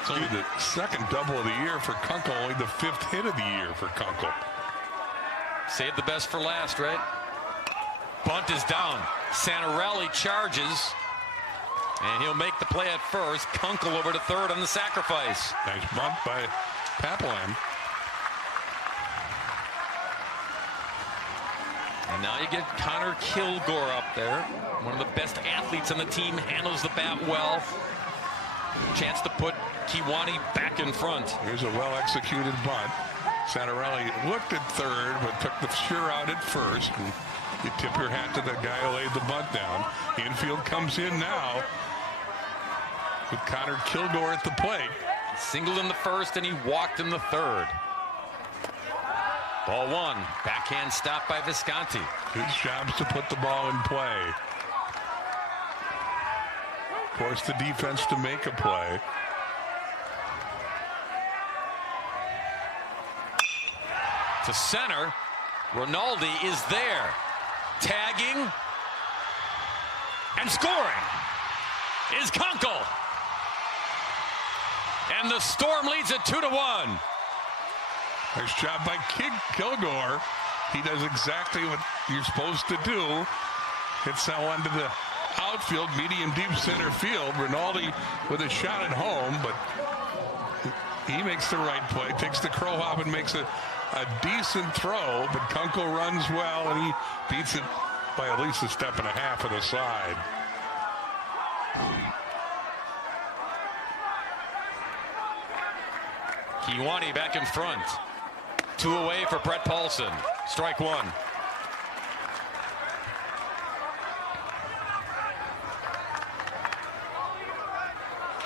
It's only the 2nd double of the year for Kunkel, only the 5th hit of the year for Kunkel. Save the best for last, right? Bunt is down. Santarelli charges, and he'll make the play at first. Kunkel over to 3rd on the sacrifice. Nice bunt by Papelham. And now you get Connor Kilgore up there. One of the best athletes on the team, handles the bat well. Chance to put Kiwani back in front. Here's a well-executed bunt. Santarelli looked at third, but took the sure out at first. And you tip your hat to the guy who laid the bunt down. Infield comes in now with Connor Kilgore at the plate. He singled in the first and he walked in the third. Ball one. Backhand stop by Visconti. His job's to put the ball in play. Force the defense to make a play. To center. Rinaldi is there. Tagging. And scoring is Kunkel. And the Storm leads it 2-1. Nice job by Kilgore. He does exactly what you're supposed to do. Hits that one to the outfield, medium deep center field. Rinaldi with a shot at home, but he makes the right play. Takes the crow hop and makes a decent throw, but Kunkel runs well and he beats it by at least a step and a half of the side. Kiwani back in front. 2 away for Brett Paulson. Strike one.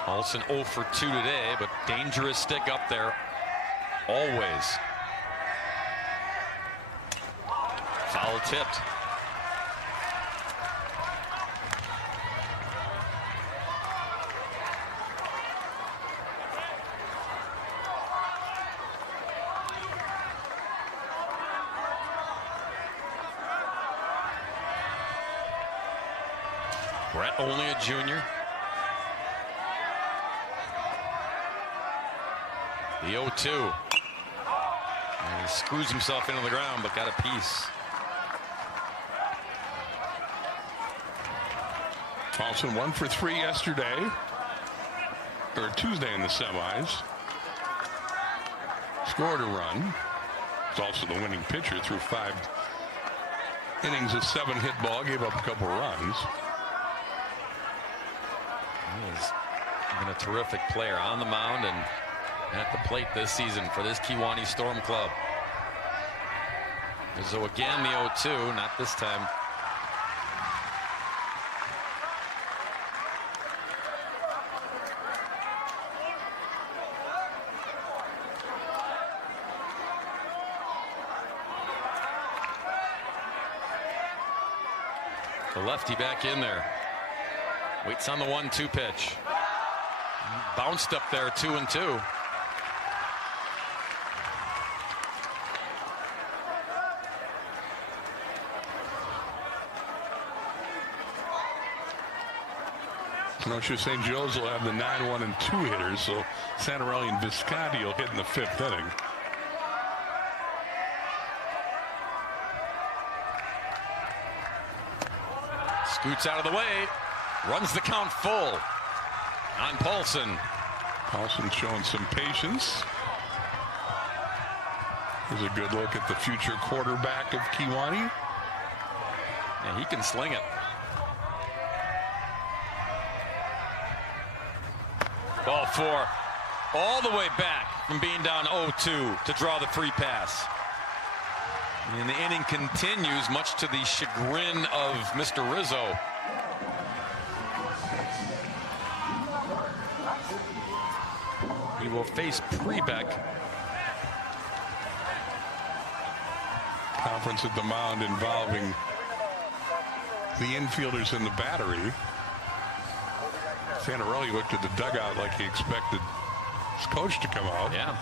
Paulson 0 for 2 today, but dangerous stick up there. Always. Foul tipped. Brett only a junior. The 0-2. And he screws himself into the ground, but got a piece. Paulson 1 for 3 yesterday, or Tuesday in the semis. Scored a run. He's also the winning pitcher through 5 innings, a 7-hit ball, gave up a couple runs. He's been a terrific player on the mound and at the plate this season for this Kewaunee Storm club. So again, the 0-2, not this time. The lefty back in there. Waits on the 1-2 pitch. Bounced up there, 2-2. Kenosha St. Joe's will have the 9-1 and 2 hitters, so Santarelli and Visconti will hit in the 5th inning. Scoots out of the way. Runs the count full on Paulson. Paulson showing some patience. Here's a good look at the future quarterback of Kiwani. And he can sling it. Ball 4. All the way back from being down 0-2 to draw the free pass. And the inning continues, much to the chagrin of Mr. Rizzo. He will face Prebeck. Conference at the mound involving the infielders in the battery. Santarelli looked at the dugout like he expected his coach to come out. Yeah.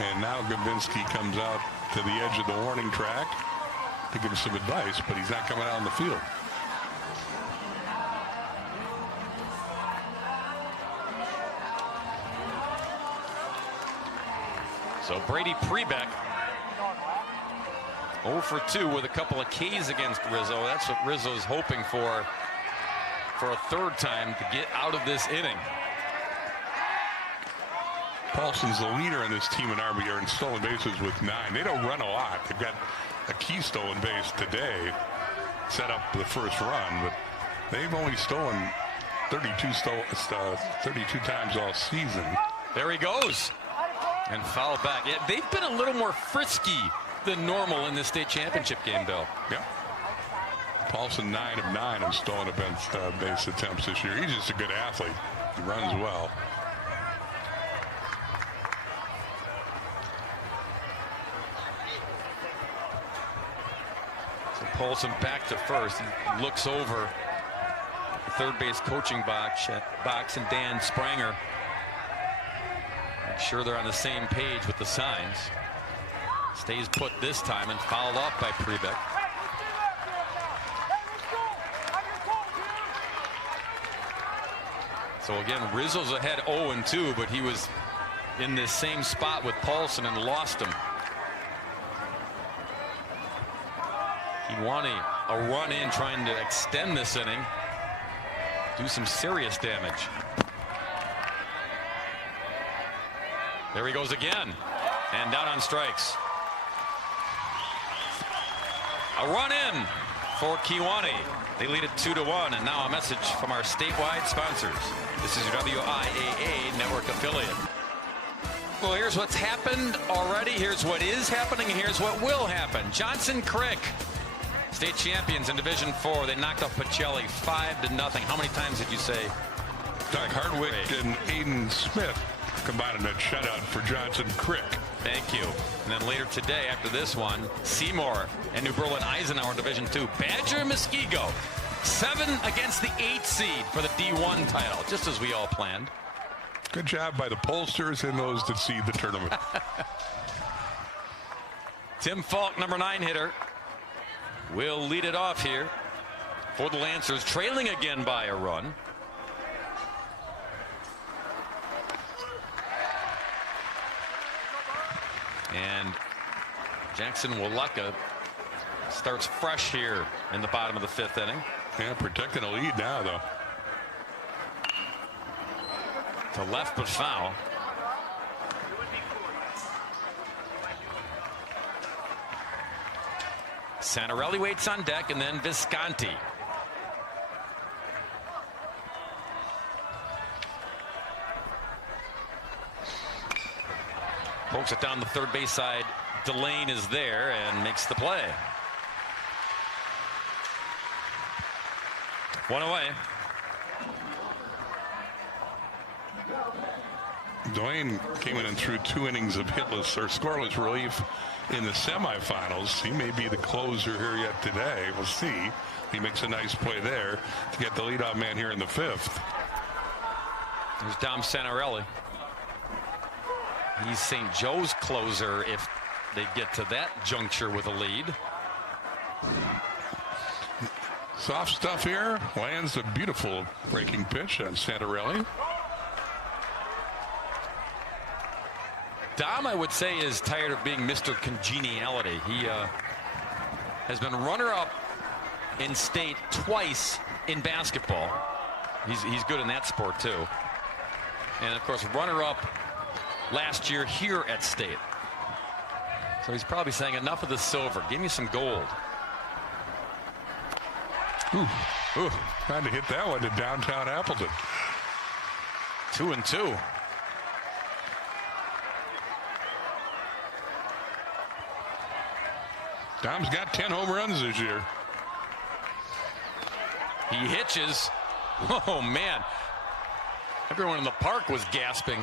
And now Gavinsky comes out to the edge of the warning track to give some advice, but he's not coming out on the field. So Brady Prebeck 0 for 2 with a couple of Ks against Rizzo. That's what Rizzo's hoping for a third time to get out of this inning. Paulson's the leader in this team in RBI in stolen bases with 9. They don't run a lot. They've got a key stolen base today, set up the first run, but they've only stolen 32 times all season. There he goes. And foul back. Yeah, they've been a little more frisky than normal in this state championship game, Bill. Yeah. Paulson 9 of 9 in stolen base attempts this year. He's just a good athlete. He runs well. So Paulson back to first. He looks over the third base coaching box and Dan Spranger. Make sure they're on the same page with the signs. Stays put this time and fouled off by Prebeck. So again, Rizzo's ahead 0-2, but he was in this same spot with Paulson and lost him. Kiwani a run in trying to extend this inning, do some serious damage. There he goes again, and down on strikes. A run in for Kiwani. They lead it 2-1, and now a message from our statewide sponsors. This is your WIAA network affiliate. Well, here's what's happened already. Here's what is happening. Here's what will happen. Johnson Crick, state champions in Division 4. They knocked off Pacelli 5-0. How many times did you say? Doug Hardwick and Aiden Smith combining that shutout for Johnson Crick. Thank you. And then later today, after this one, Seymour and New Berlin Eisenhower in Division 2. Badger and Muskego 7 against the 8 seed for the D1 title, just as we all planned. Good job by the pollsters and those that see the tournament. Tim Falk, number 9 hitter, will lead it off here for the Lancers, trailing again by a run. And Jackson Waleka starts fresh here in the bottom of the 5th inning. Yeah, protecting a lead now, though. To left, but foul. Santarelli waits on deck, and then Visconti. Pokes it down the third base side. Delane is there and makes the play. 1 away. Delane came in and threw 2 innings of hitless or scoreless relief in the semifinals. He may be the closer here yet today. We'll see. He makes a nice play there to get the leadoff man here in the 5th. There's Dom Santarelli. He's St. Joe's closer if they get to that juncture with a lead. Soft stuff here. Lands a beautiful breaking pitch on Santarelli. Dom, I would say, is tired of being Mr. Congeniality. He has been runner-up in state twice in basketball. He's good in that sport too. And of course, runner-up last year here at state. So he's probably saying, enough of the silver, give me some gold. Ooh, trying to hit that one to downtown Appleton. 2-2. Dom's got 10 home runs this year. He hitches. Oh man, everyone in the park was gasping.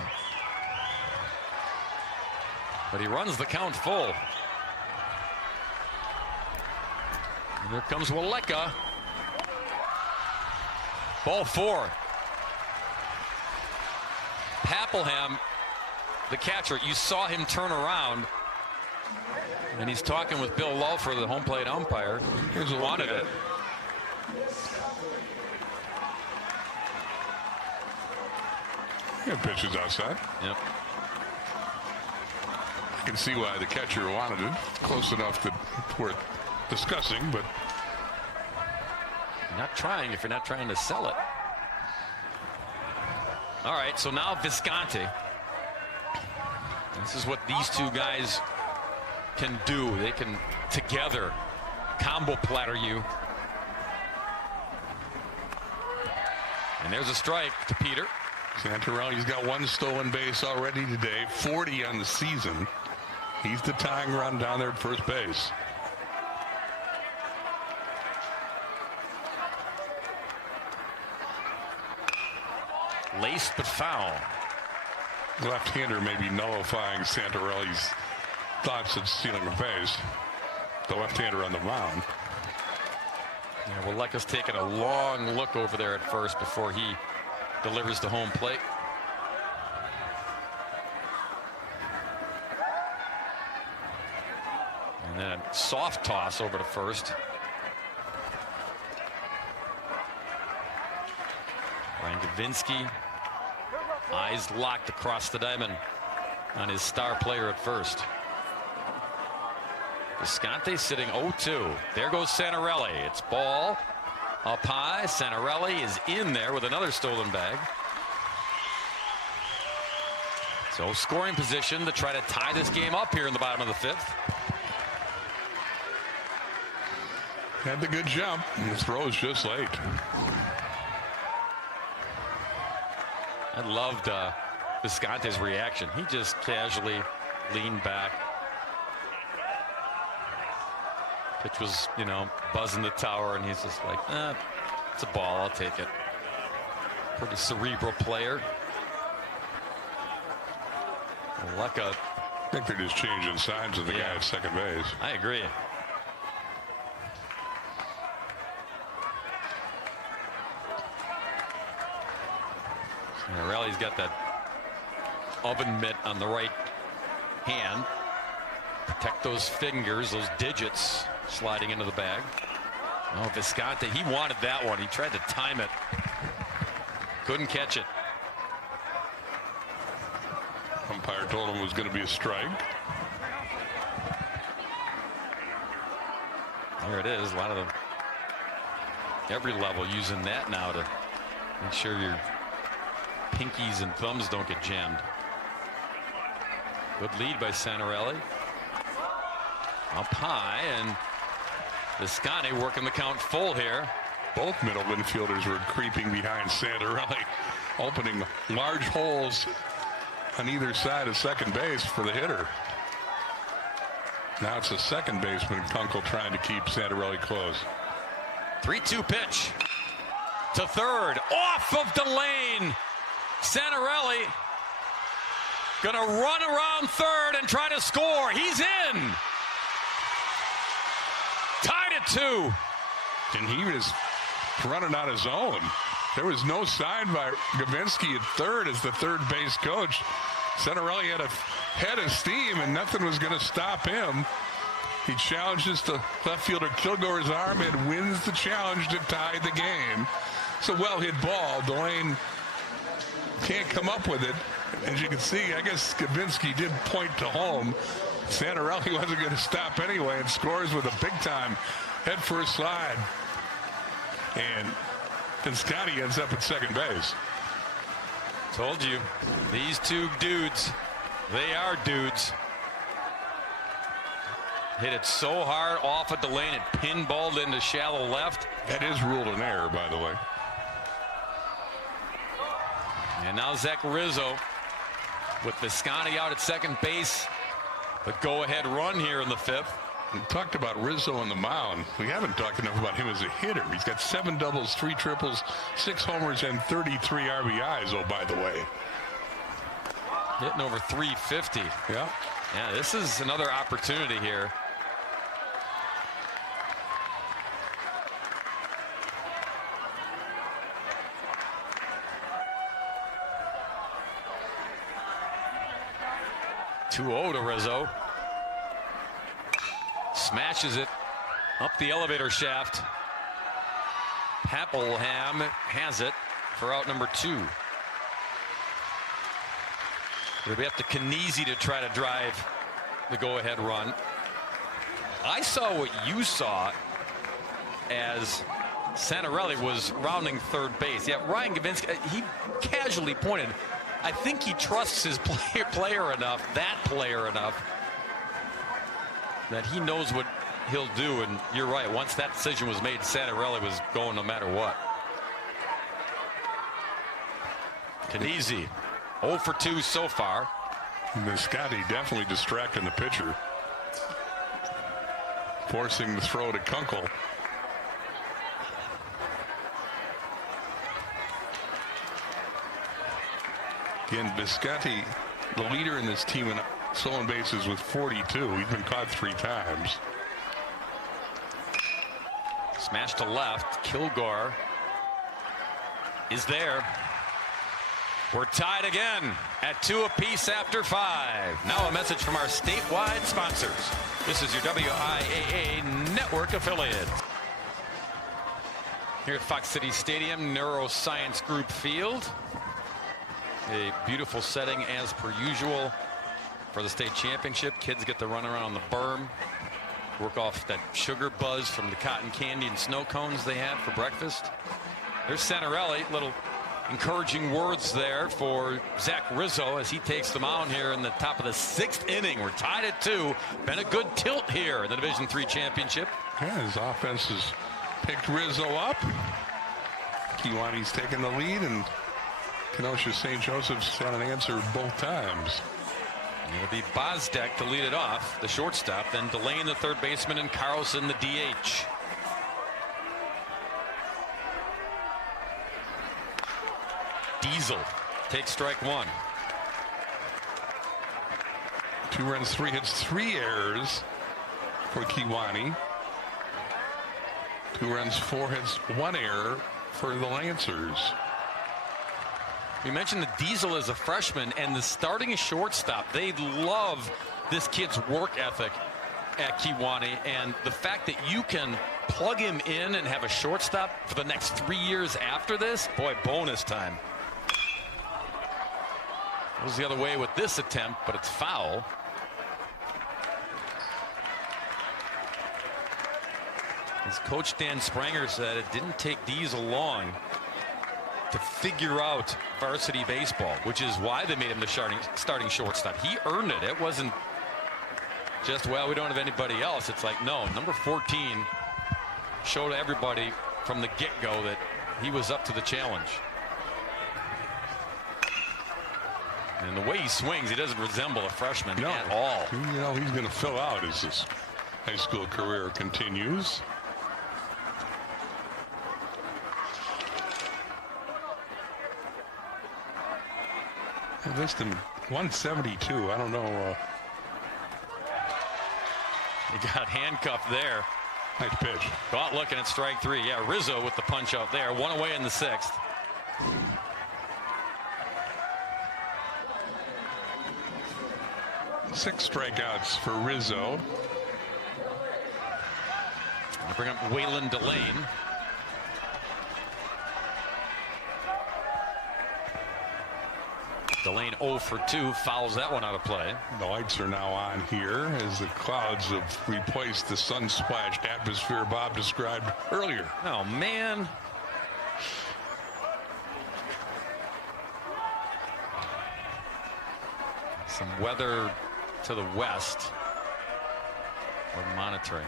But he runs the count full. And here comes Waleka. Ball 4. Papelham, the catcher, you saw him turn around. And he's talking with Bill Lulfer, the home plate umpire. Here's wanted it. Good pitches outside. Yep. I can see why the catcher wanted it. Close enough that it's worth discussing, but you're not trying if you're not trying to sell it. All right, so now Visconti. This is what these two guys can do. They can together combo platter you. And there's a strike to Peter. Santorelli's got 1 stolen base already today, 40 on the season. He's the tying run down there at first base. Laced but foul. Left-hander may be nullifying Santorelli's thoughts of stealing a base. The left-hander on the mound. Yeah, well, Lecca's taking a long look over there at first before he delivers to home plate. And then a soft toss over to first. Ryan Gavinsky, eyes locked across the diamond on his star player at first. Visconti sitting 0-2. There goes Santorelli. It's ball up high. Santorelli is in there with another stolen bag. So scoring position to try to tie this game up here in the bottom of the 5th. Had the good jump. His throw is just late. I loved Visconti's reaction. He just casually leaned back. Pitch was, buzzing the tower, and he's just like, it's a ball. I'll take it. Pretty cerebral player. Lecca. I think they're just changing signs of the guy at second base. I agree. Santorelli's got that oven mitt on the right hand. Protect those fingers, those digits sliding into the bag. Oh, Visconti, he wanted that one. He tried to time it. Couldn't catch it. Umpire told him it was going to be a strike. There it is. A lot of them, every level using that now to make sure your pinkies and thumbs don't get jammed. Good lead by Santorelli. Up high, and Visconti working the count full here. Both middle infielders were creeping behind Santorelli, opening large holes on either side of second base for the hitter. Now it's a second baseman, Kunkel, trying to keep Santorelli close. 3-2 pitch to third, off of Delane. Santorelli gonna run around third and try to score. He's in. Tied at 2. And he was running on his own. There was no sign by Gavinsky at third as the third base coach. Santorelli had a head of steam and nothing was going to stop him. He challenges the left fielder Kilgore's arm and wins the challenge to tie the game. It's a well-hit ball. Delane can't come up with it. As you can see, I guess Gavinsky did point to home. Santorelli wasn't going to stop anyway and scores with a big-time head-first slide. And Visconti ends up at second base. Told you, these two dudes, they are dudes. Hit it so hard off of Delane, it pinballed into shallow left. That is ruled an error, by the way. And now Zach Rizzo with Visconti out at second base. The go-ahead run here in the 5th. We talked about Rizzo on the mound. We haven't talked enough about him as a hitter. He's got 7 doubles, 3 triples, 6 homers, and 33 RBIs, oh, by the way. Hitting over 350. Yeah. Yeah, this is another opportunity here. (2-0) to Rizzo. Smashes it up the elevator shaft. Papelham has it for out number 2. It'll be up to Kinesi to try to drive the go-ahead run. I saw what you saw as Santorelli was rounding third base. Yeah, Ryan Gavinsky, he casually pointed I think he trusts his player enough, that he knows what he'll do. And you're right. Once that decision was made, Santarelli was going no matter what. Kewaunee 0 for 2 so far. Biscotti definitely distracting the pitcher, forcing the throw to Kunkel. Again, Biscotti, the leader in this team in stolen bases with 42. He's been caught 3 times. Smash to left. Kilgore is there. We're tied again at 2 apiece after 5. Now a message from our statewide sponsors. This is your WIAA network affiliate. Here at Fox City Stadium, Neuroscience Group Field. A beautiful setting as per usual for the state championship. Kids get to run around on the berm, work off that sugar buzz from the cotton candy and snow cones they have for breakfast. There's Santarelli, little encouraging words there for Zach Rizzo as he takes them out here in the top of the 6th inning. We're tied at 2. Been a good tilt here in the Division III championship. Yeah, his offense has picked Rizzo up. Kiwani's taking the lead, and Kenosha St. Joseph's had an answer both times. It'll be Bozdek to lead it off, the shortstop, then Delane, the third baseman, and Carlson, the DH. Diesel takes strike 1. 2 runs, 3 hits, 3 errors for Kiwani. 2 runs, 4 hits, 1 error for the Lancers. We mentioned that Diesel is a freshman, and the starting shortstop, they love this kid's work ethic at Kiwani, and the fact that you can plug him in and have a shortstop for the next 3 years after this, boy, bonus time. It was the other way with this attempt, but it's foul. As Coach Dan Spranger said, it didn't take Diesel long to figure out varsity baseball, which is why they made him the starting shortstop. He earned it. It wasn't just, well, we don't have anybody else. It's like, no, number 14 showed everybody from the get-go that he was up to the challenge. And the way he swings, he doesn't resemble a freshman at all. You know, he's going to fill out as his high school career continues. I missed him 172. I don't know. He got handcuffed there. Nice pitch. Caught looking at strike 3. Yeah, Rizzo with the punch out there. 1 away in the 6th. Six strikeouts for Rizzo. I'll bring up Waylon Delane. Delane 0 for 2, fouls that one out of play. The lights are now on here as the clouds have replaced the sun-splashed atmosphere Bob described earlier. Oh, man. Some weather to the west. We're monitoring,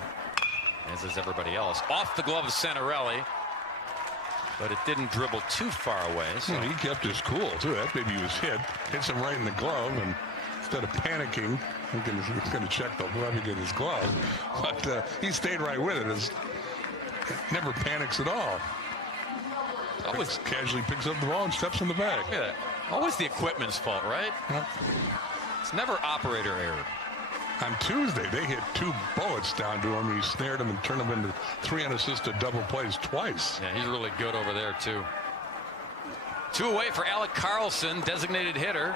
as is everybody else. Off the glove of Santarelli, but it didn't dribble too far away. So he kept his cool, too. That baby was hits him right in the glove, and instead of panicking, he's going to check the glove and get his glove. But he stayed right with it. Never panics at all. Always casually picks up the ball and steps in the bag. Look at that. Always the equipment's fault, right? Yep. It's never operator error. On Tuesday, they hit 2 bullets down to him. He snared him and turned him into 3 unassisted double plays twice. Yeah, he's really good over there, too. 2 away for Alec Carlson, designated hitter.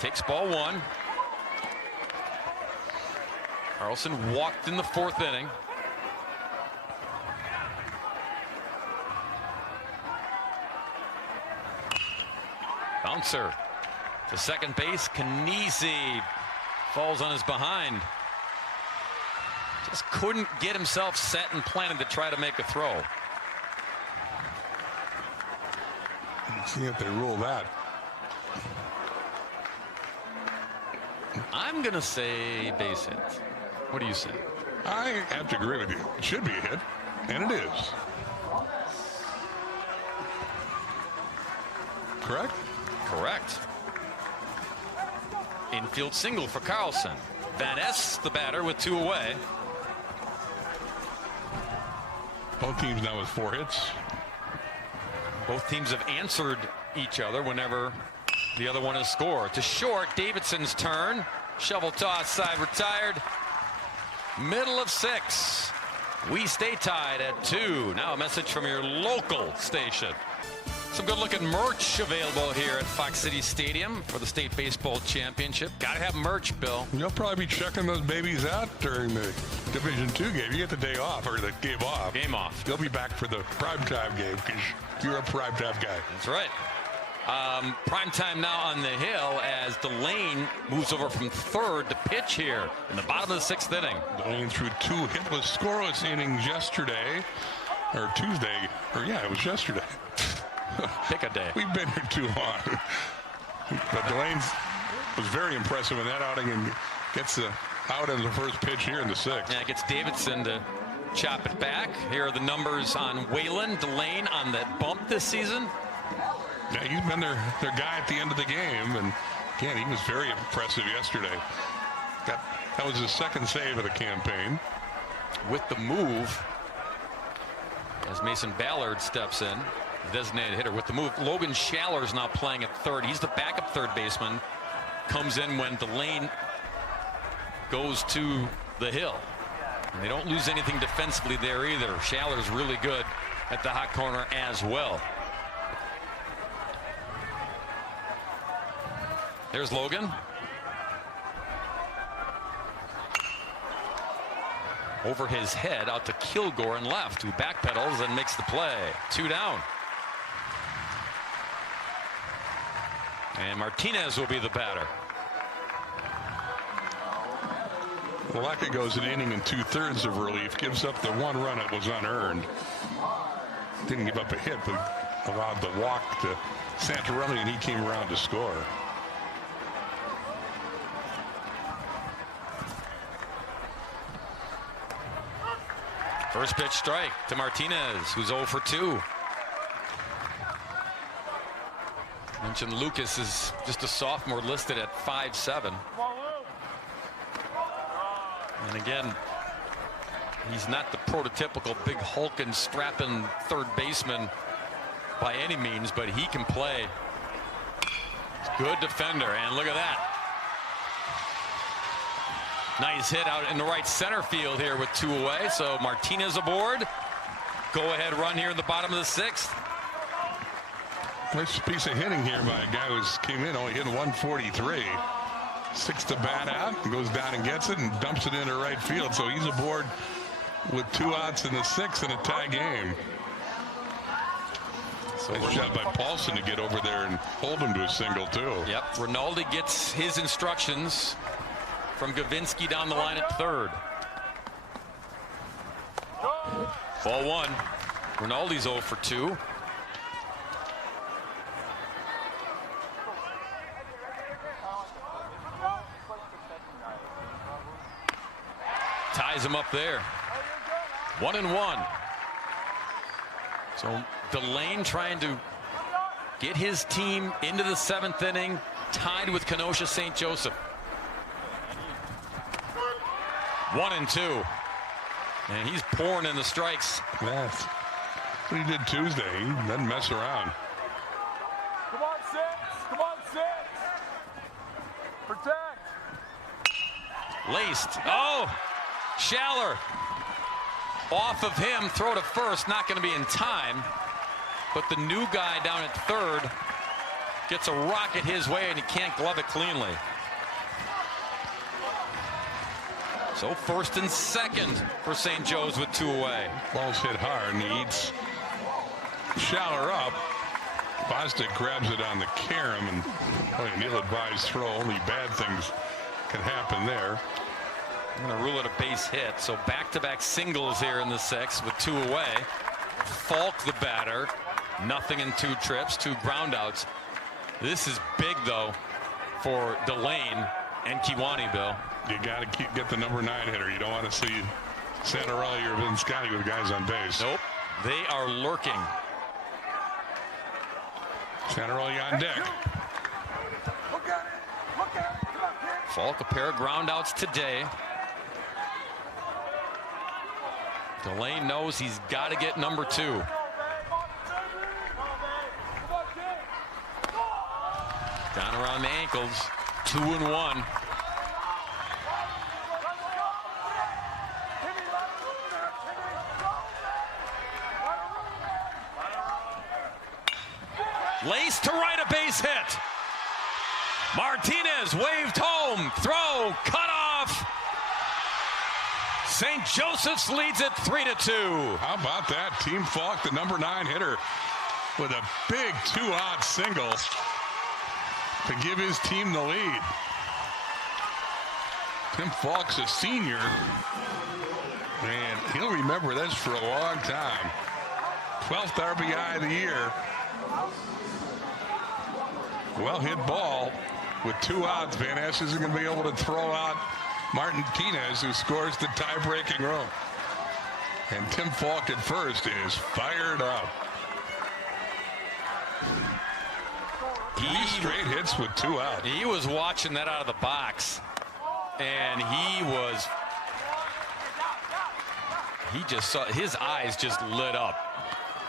Takes ball 1. Carlson walked in the 4th inning. Bouncer to second base. Kewaunee falls on his behind. Just couldn't get himself set and planted to try to make a throw. Let's see if they rule that. I'm going to say base hit. What do you say? I have to agree with you. It should be a hit, and it is. Correct? Correct. Infield single for Carlson. Van Ness, the batter, with 2 away. Both teams now with 4 hits. Both teams have answered each other whenever the other one has scored. To short, Davidson's turn. Shovel toss, side retired. Middle of 6. We stay tied at 2. Now a message from your local station. Some good-looking merch available here at Fox City Stadium for the State Baseball Championship. Got to have merch, Bill. You'll probably be checking those babies out during the Division II game. You get the day off, or the game off. Game off. You'll be back for the primetime game because you're a primetime guy. That's right. Primetime now on the hill as Delane moves over from third to pitch here in the bottom of the 6th inning. Delane threw 2 hitless, scoreless innings yesterday, or Tuesday, or yeah, it was yesterday. Pick a day. We've been here too long. But Delane was very impressive in that outing and gets out in the first pitch here in the 6th. Yeah, it gets Davidson to chop it back. Here are the numbers on Whalen. Delane on that bump this season. Yeah, he's been their guy at the end of the game, and again, he was very impressive yesterday. That was his 2nd save of the campaign. With the move, as Mason Ballard steps in, designated hitter. With the move, Logan Shaller's now playing at third. He's the backup third baseman. Comes in when Delane goes to the hill. And they don't lose anything defensively there either. Shaller's really good at the hot corner as well. There's Logan. Over his head out to Kilgore and left, who backpedals and makes the play. 2 down. And Martinez will be the batter. Malacca goes an inning and 2/3 of relief, gives up the 1 run that was unearned. Didn't give up a hit, but allowed the walk to Santarelli, and he came around to score. First pitch strike to Martinez, who's 0 for 2. Mentioned Lucas is just a sophomore, listed at 5'7". And again, he's not the prototypical big hulking, strapping third baseman by any means, but he can play. Good defender, and look at that. Nice hit out in the right center field here with 2 away. So Martinez aboard. Go ahead run here in the bottom of the 6th. Nice piece of hitting here by a guy who came in only hitting 143. 6 to bat out, goes down and gets it and dumps it into right field. So he's aboard with 2 outs in the 6th in a tie game. So nice job by Paulson to get over there and hold him to a single too. Yep, Rinaldi gets his instructions from Gavinsky down the line at third. Ball 1. Rinaldi's 0 for 2. Ties him up there. 1-1. So Delane trying to get his team into the 7th inning, tied with Kenosha St. Joseph. 1-2. And he's pouring in the strikes. That's what he did Tuesday. He doesn't mess around. Come on, 6. Come on, 6. Protect. Laced. Oh! Schaller. Off of him. Throw to first. Not going to be in time. But the new guy down at third gets a rocket his way, and he can't glove it cleanly. So 1st and 2nd for St. Joe's with 2 away. Ball's hit hard, and he eats Schaller up. Bostic grabs it on the carom, and an ill-advised throw. Only bad things can happen there. I'm going to rule it a base hit. So back-to-back singles here in the 6th with 2 away. Falk the batter. Nothing in 2 trips, 2 groundouts. This is big, though, for Delane. And Kiwani, Bill. You got to get the number 9 hitter. You don't want to see Santarelli or Vinscotti with guys on base. Nope. They are lurking. Santarelli on deck. Falk, a pair of groundouts today. Delane knows he's got to get number 2. Down around the ankles. 2-1. Lace to right, a base hit. Martinez waved home. Throw, cut off. St. Joseph's leads it 3-2. How about that? Team Falk, the number 9 hitter, with a big 2-out single to give his team the lead. Tim Falk's a senior, and he'll remember this for a long time. 12th RBI of the year. Well hit ball with 2 outs. Van Ness isn't going to be able to throw out Martinez, who scores the tie-breaking run. And Tim Falk at first is fired up. 3 straight hits with 2 out. He was watching that out of the box, and he just saw, his eyes just lit up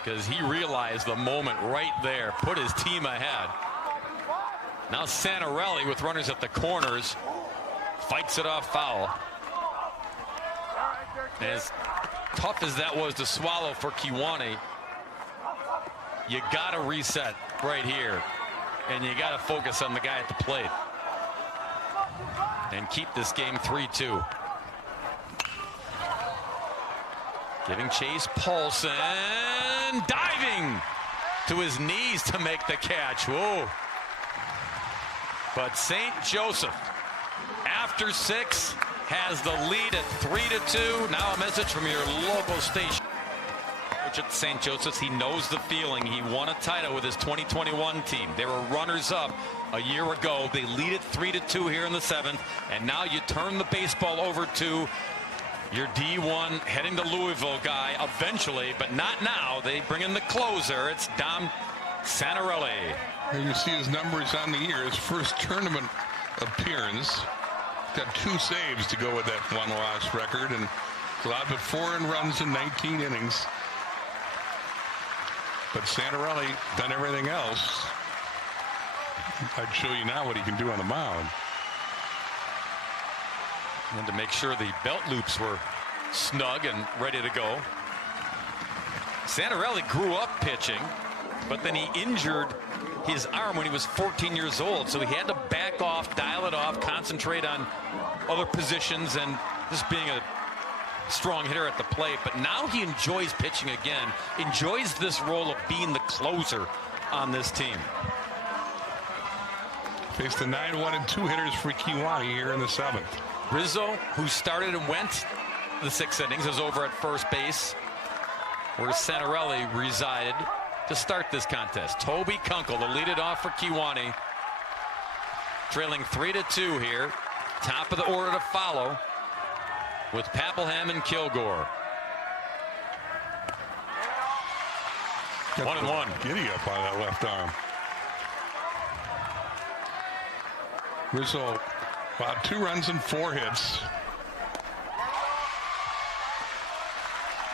because he realized the moment right there put his team ahead. Now Santarelli, with runners at the corners, fights it off foul. And as tough as that was to swallow for Kiwani, you got to reset right here. And you got to focus on the guy at the plate. And keep this game 3-2. Giving chase, Paulson diving to his knees to make the catch. Whoa. But St. Joseph, after 6, has the lead at 3-2. Now a message from your local station. Coach at St. Joseph's, he knows the feeling. He won a title with his 2021 team. They were runners up a year ago. They lead it 3-2 here in the 7th. And now you turn the baseball over to your D1 heading to Louisville guy eventually, but not now. They bring in the closer. It's Dom Santarelli. And you see his numbers on the year. His first tournament appearance. Got 2 saves to go with that 1-loss record, and allowed but 4 earned runs in 19 innings. But Santarelli done everything else. I'd show you now what he can do on the mound. And to make sure the belt loops were snug and ready to go. Santarelli grew up pitching, but then he injured his arm when he was 14 years old, so he had to back off, dial it off, concentrate on other positions and just being a strong hitter at the plate. But now he enjoys pitching again, enjoys this role of being the closer on this team. Faced the 9-1 and 2 hitters for Kiwani here in the 7th. Rizzo, who started and went the 6 innings, is over at first base, where Santarelli resided to start this contest. Toby Kunkel to lead it off for Kiwani. Trailing 3-2 here. Top of the order to follow with Papelham and Kilgore. 1-1. Giddy up on that left arm. Rizzo, about 2 runs and 4 hits.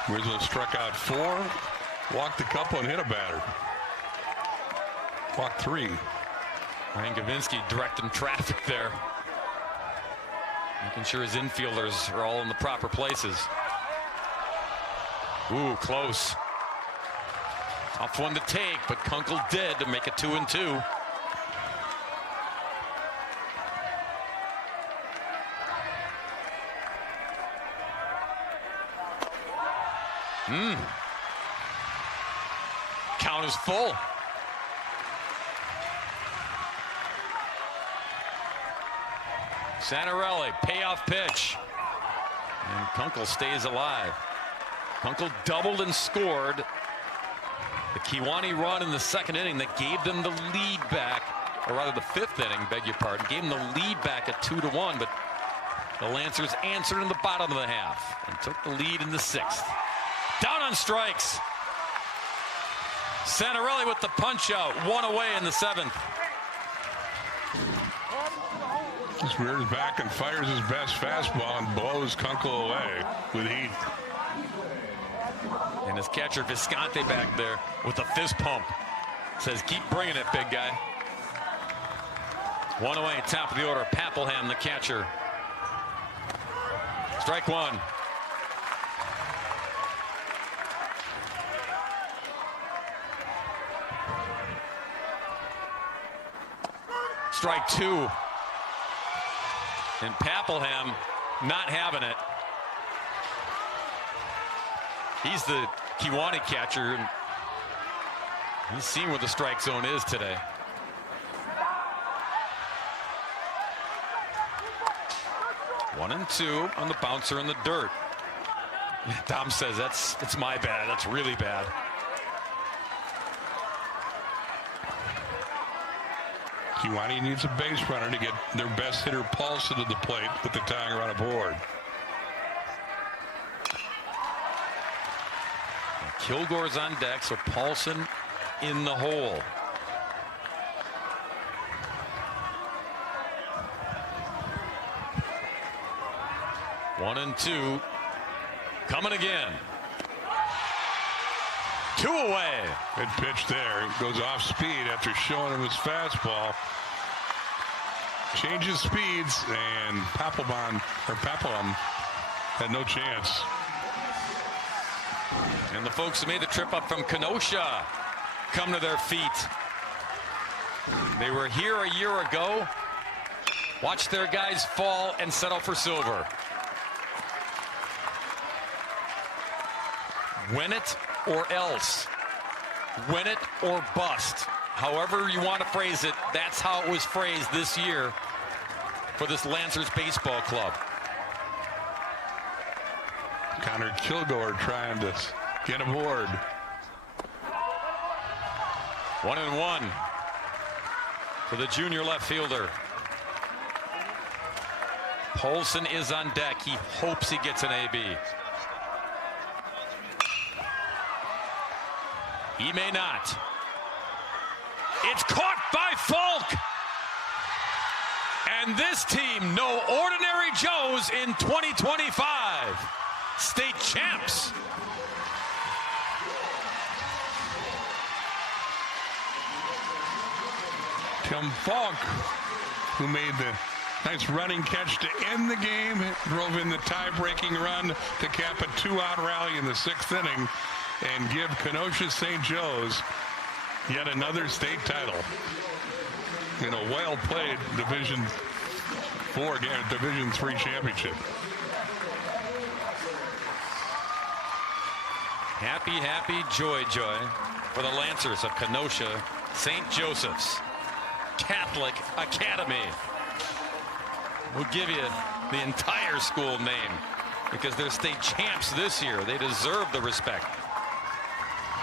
Rizzo struck out 4, walked a couple, and hit a batter. Walked 3. Ryan Gavinsky directing traffic there, making sure his infielders are all in the proper places. Ooh, close. Tough one to take, but Kunkel did to make it 2-2. Count is full. Santarelli, payoff pitch. And Kunkel stays alive. Kunkel doubled and scored the Kiwani run in the 2nd inning that gave them the lead back or rather the 5th inning, beg your pardon, gave them the lead back at 2-1, but the Lancers answered in the bottom of the half and took the lead in the 6th. Down on strikes. Santarelli with the punch out, 1 away in the 7th. Just rears back and fires his best fastball and blows Kunkel away with heat. And his catcher Visconti back there with a fist pump says, keep bringing it, big guy. 1 away, top of the order. Papelham, the catcher. Strike 1. Strike 2. And Papelham not having it. He's the Kiwani catcher. He's seen where the strike zone is today. One and 2 on the bouncer in the dirt. Dom says it's my bad. That's really bad. Kiwani needs a base runner to get their best hitter Paulson to the plate with the tying run aboard. Kilgore's on deck, so Paulson in the hole. One and 2. Coming again. 2 away. Good pitch there. Goes off speed after showing him his fastball. Changes speeds, and Papelham had no chance. And the folks who made the trip up from Kenosha come to their feet. They were here a year ago. Watched their guys fall and settle for silver. Win it or else. Win it or bust. However you want to phrase it, that's how it was phrased this year for this Lancers baseball club. Connor Kilgore trying to get aboard. 1-1 for the junior left fielder. Paulson is on deck. He hopes he gets an AB. He may not. It's caught by Falk. And this team, no ordinary Joes in 2025. State champs. Tim Falk, who made the nice running catch to end the game, drove in the tie-breaking run to cap a 2-out rally in the 6th inning and give Kenosha St. Joe's yet another state title in a well-played Division 4 game, Division 3 championship. Happy, happy, joy, joy for the Lancers of Kenosha St. Joseph's Catholic Academy. We'll give you the entire school name because they're state champs this year. They deserve the respect.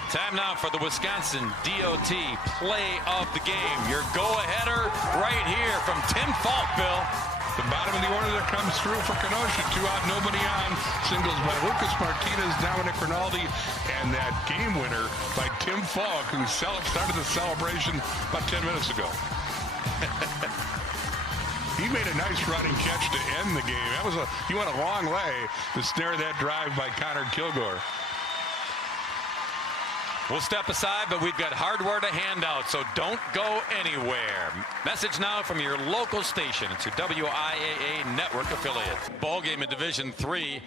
Time now for the Wisconsin DOT play of the game. Your go-aheader right here from Tim Falk, Bill. The bottom of the order that comes through for Kenosha. 2 out, nobody on. Singles by Lucas Martinez, Dominic Rinaldi, and that game winner by Tim Falk, who started the celebration about 10 minutes ago. He made a nice running catch to end the game. He went a long way to snare that drive by Connor Kilgore. We'll step aside, but we've got hardware to hand out, so don't go anywhere. Message now from your local station. It's your WIAA network affiliate. Ball game in Division 3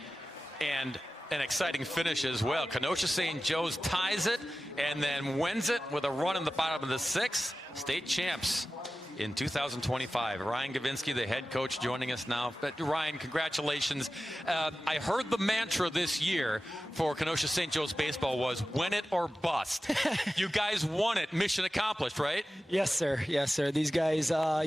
and an exciting finish as well. Kenosha St. Joe's ties it and then wins it with a run in the bottom of the 6th. State champs in 2025. Ryan Gavinsky, the head coach, joining us now. But Ryan, congratulations. I heard the mantra this year for Kenosha St. Joe's baseball was win it or bust. You guys won it. Mission accomplished, right? Yes, sir. Yes, sir. These guys, a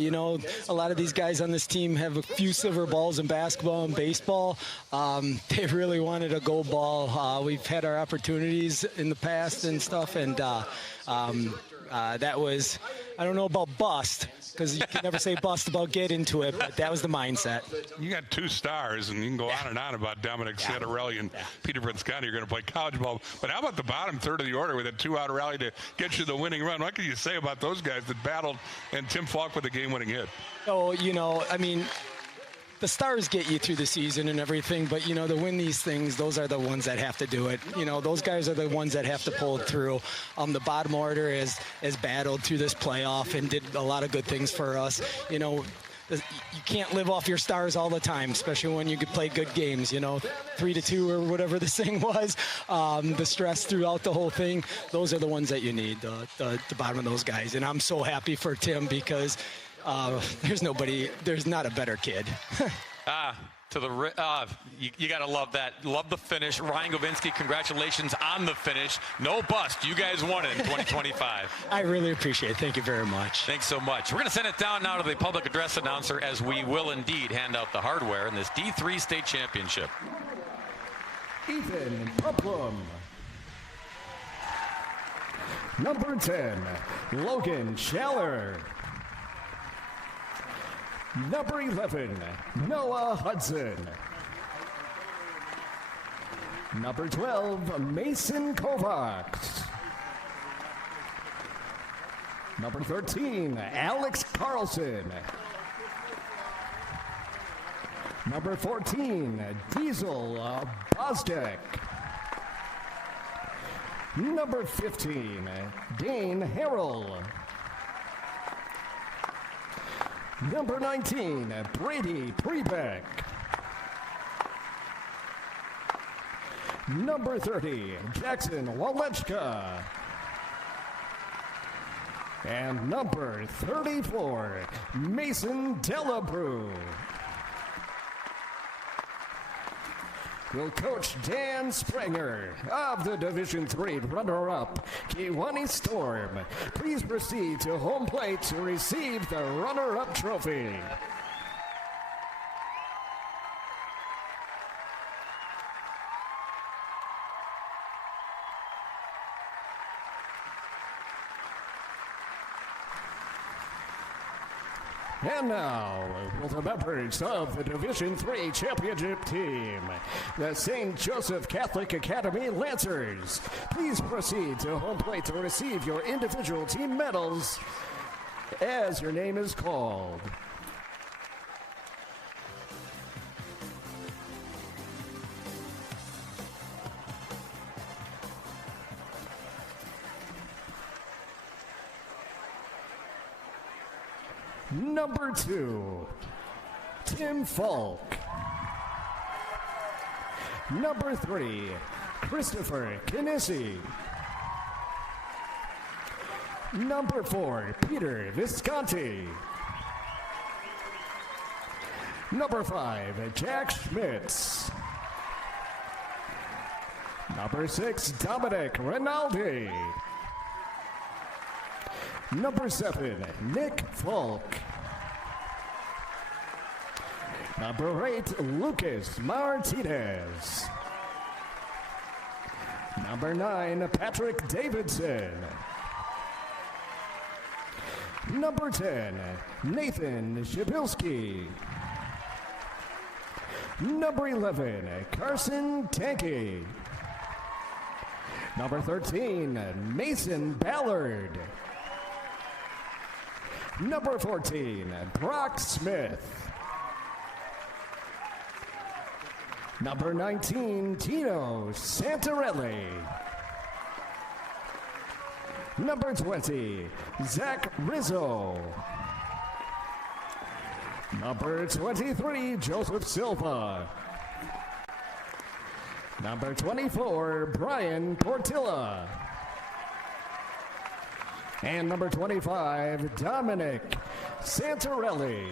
lot of these guys on this team have a few silver balls in basketball and baseball. They really wanted a gold ball. We've had our opportunities in the past and stuff, and That was, I don't know about bust, because you can never say bust about get into it, but that was the mindset. You got 2 stars, and you can go on and on about Dominic Santarelli and Peter Brinscani. You're going to play college ball. But how about the bottom third of the order with a 2-out rally to get you the winning run? What can you say about those guys that battled, and Tim Falk with the game-winning hit? Oh, I mean, the stars get you through the season and everything, but, to win these things, those are the ones that have to do it. Those guys are the ones that have to pull it through. The bottom order has battled through this playoff and did a lot of good things for us. You can't live off your stars all the time, especially when you could play good games, 3-2 or whatever this thing was. The stress throughout the whole thing, those are the ones that you need, the bottom of those guys. And I'm so happy for Tim because there's not a better kid. You got to love that. Love the finish. Ryan Govinski, congratulations on the finish. No bust. You guys won it in 2025. I really appreciate it. Thank you very much. Thanks so much. We're going to send it down now to the public address announcer as we will indeed hand out the hardware in this D3 state championship. Ethan Puplum. Number 10, Logan Schaller. Number 11, Noah Hudson. Number 12, Mason Kovacs. Number 13, Alex Carlson. Number 14, Diesel Bozdek. Number 15, Dane Harrell. Number 19, Brady Prebeck. Number 30, Jackson Waleczka. And number 34, Mason Delabrew. Will Coach Dan Springer of the Division III runner-up Kewaunee Storm please proceed to home plate to receive the runner-up trophy. And now, with the members of the Division III championship team, the St. Joseph Catholic Academy Lancers, please proceed to home plate to receive your individual team medals as your name is called. Number 2, Tim Falk. Number 3, Christopher Kinesi. Number 4, Peter Visconti. Number 5, Jack Schmitz. Number 6, Dominic Rinaldi. Number 7, Nick Falk. Number 8, Lucas Martinez. Number 9, Patrick Davidson. Number 10, Nathan Shabilsky. Number 11, Carson Tanky. Number 13, Mason Ballard. Number 14, Brock Smith. Number 19, Tino Santarelli. Number 20, Zach Rizzo. Number 23, Joseph Silva. Number 24, Brian Portilla. And number 25, Dominic Santarelli.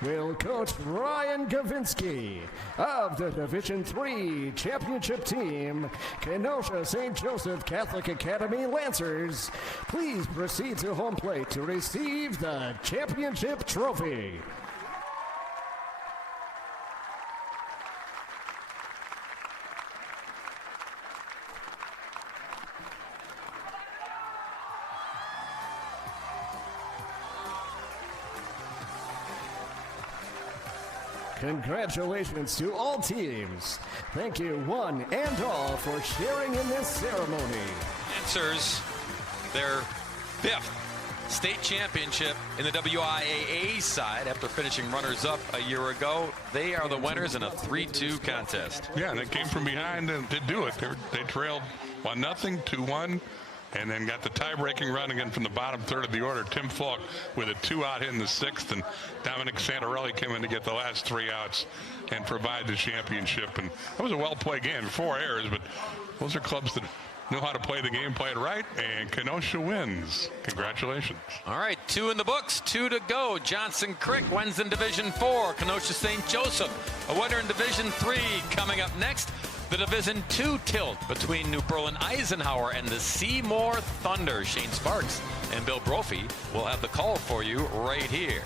Will Coach Ryan Gavinsky of the Division III championship team, Kenosha St. Joseph Catholic Academy Lancers, please proceed to home plate to receive the championship trophy. Congratulations to all teams. Thank you one and all for sharing in this ceremony. Lancers, their 5th state championship in the WIAA side after finishing runners-up a year ago. They are the winners in a 3-2 contest. Yeah, and they came from behind and did do it. They trailed 1-0, 2-1, and then got the tie-breaking run again from the bottom third of the order. Tim Falk with a 2-out hit in the 6th, and Dominic Santarelli came in to get the last 3 outs and provide the championship. And that was a well-played game, 4 errors, but those are clubs that know how to play the game, play it right, and Kenosha wins. Congratulations. All right, 2 in the books, 2 to go. Johnson Crick wins in Division 4. Kenosha St. Joseph, a winner in Division 3. Coming up next, the Division 2 tilt between New Berlin Eisenhower and the Seymour Thunder. Shane Sparks and Bill Brophy will have the call for you right here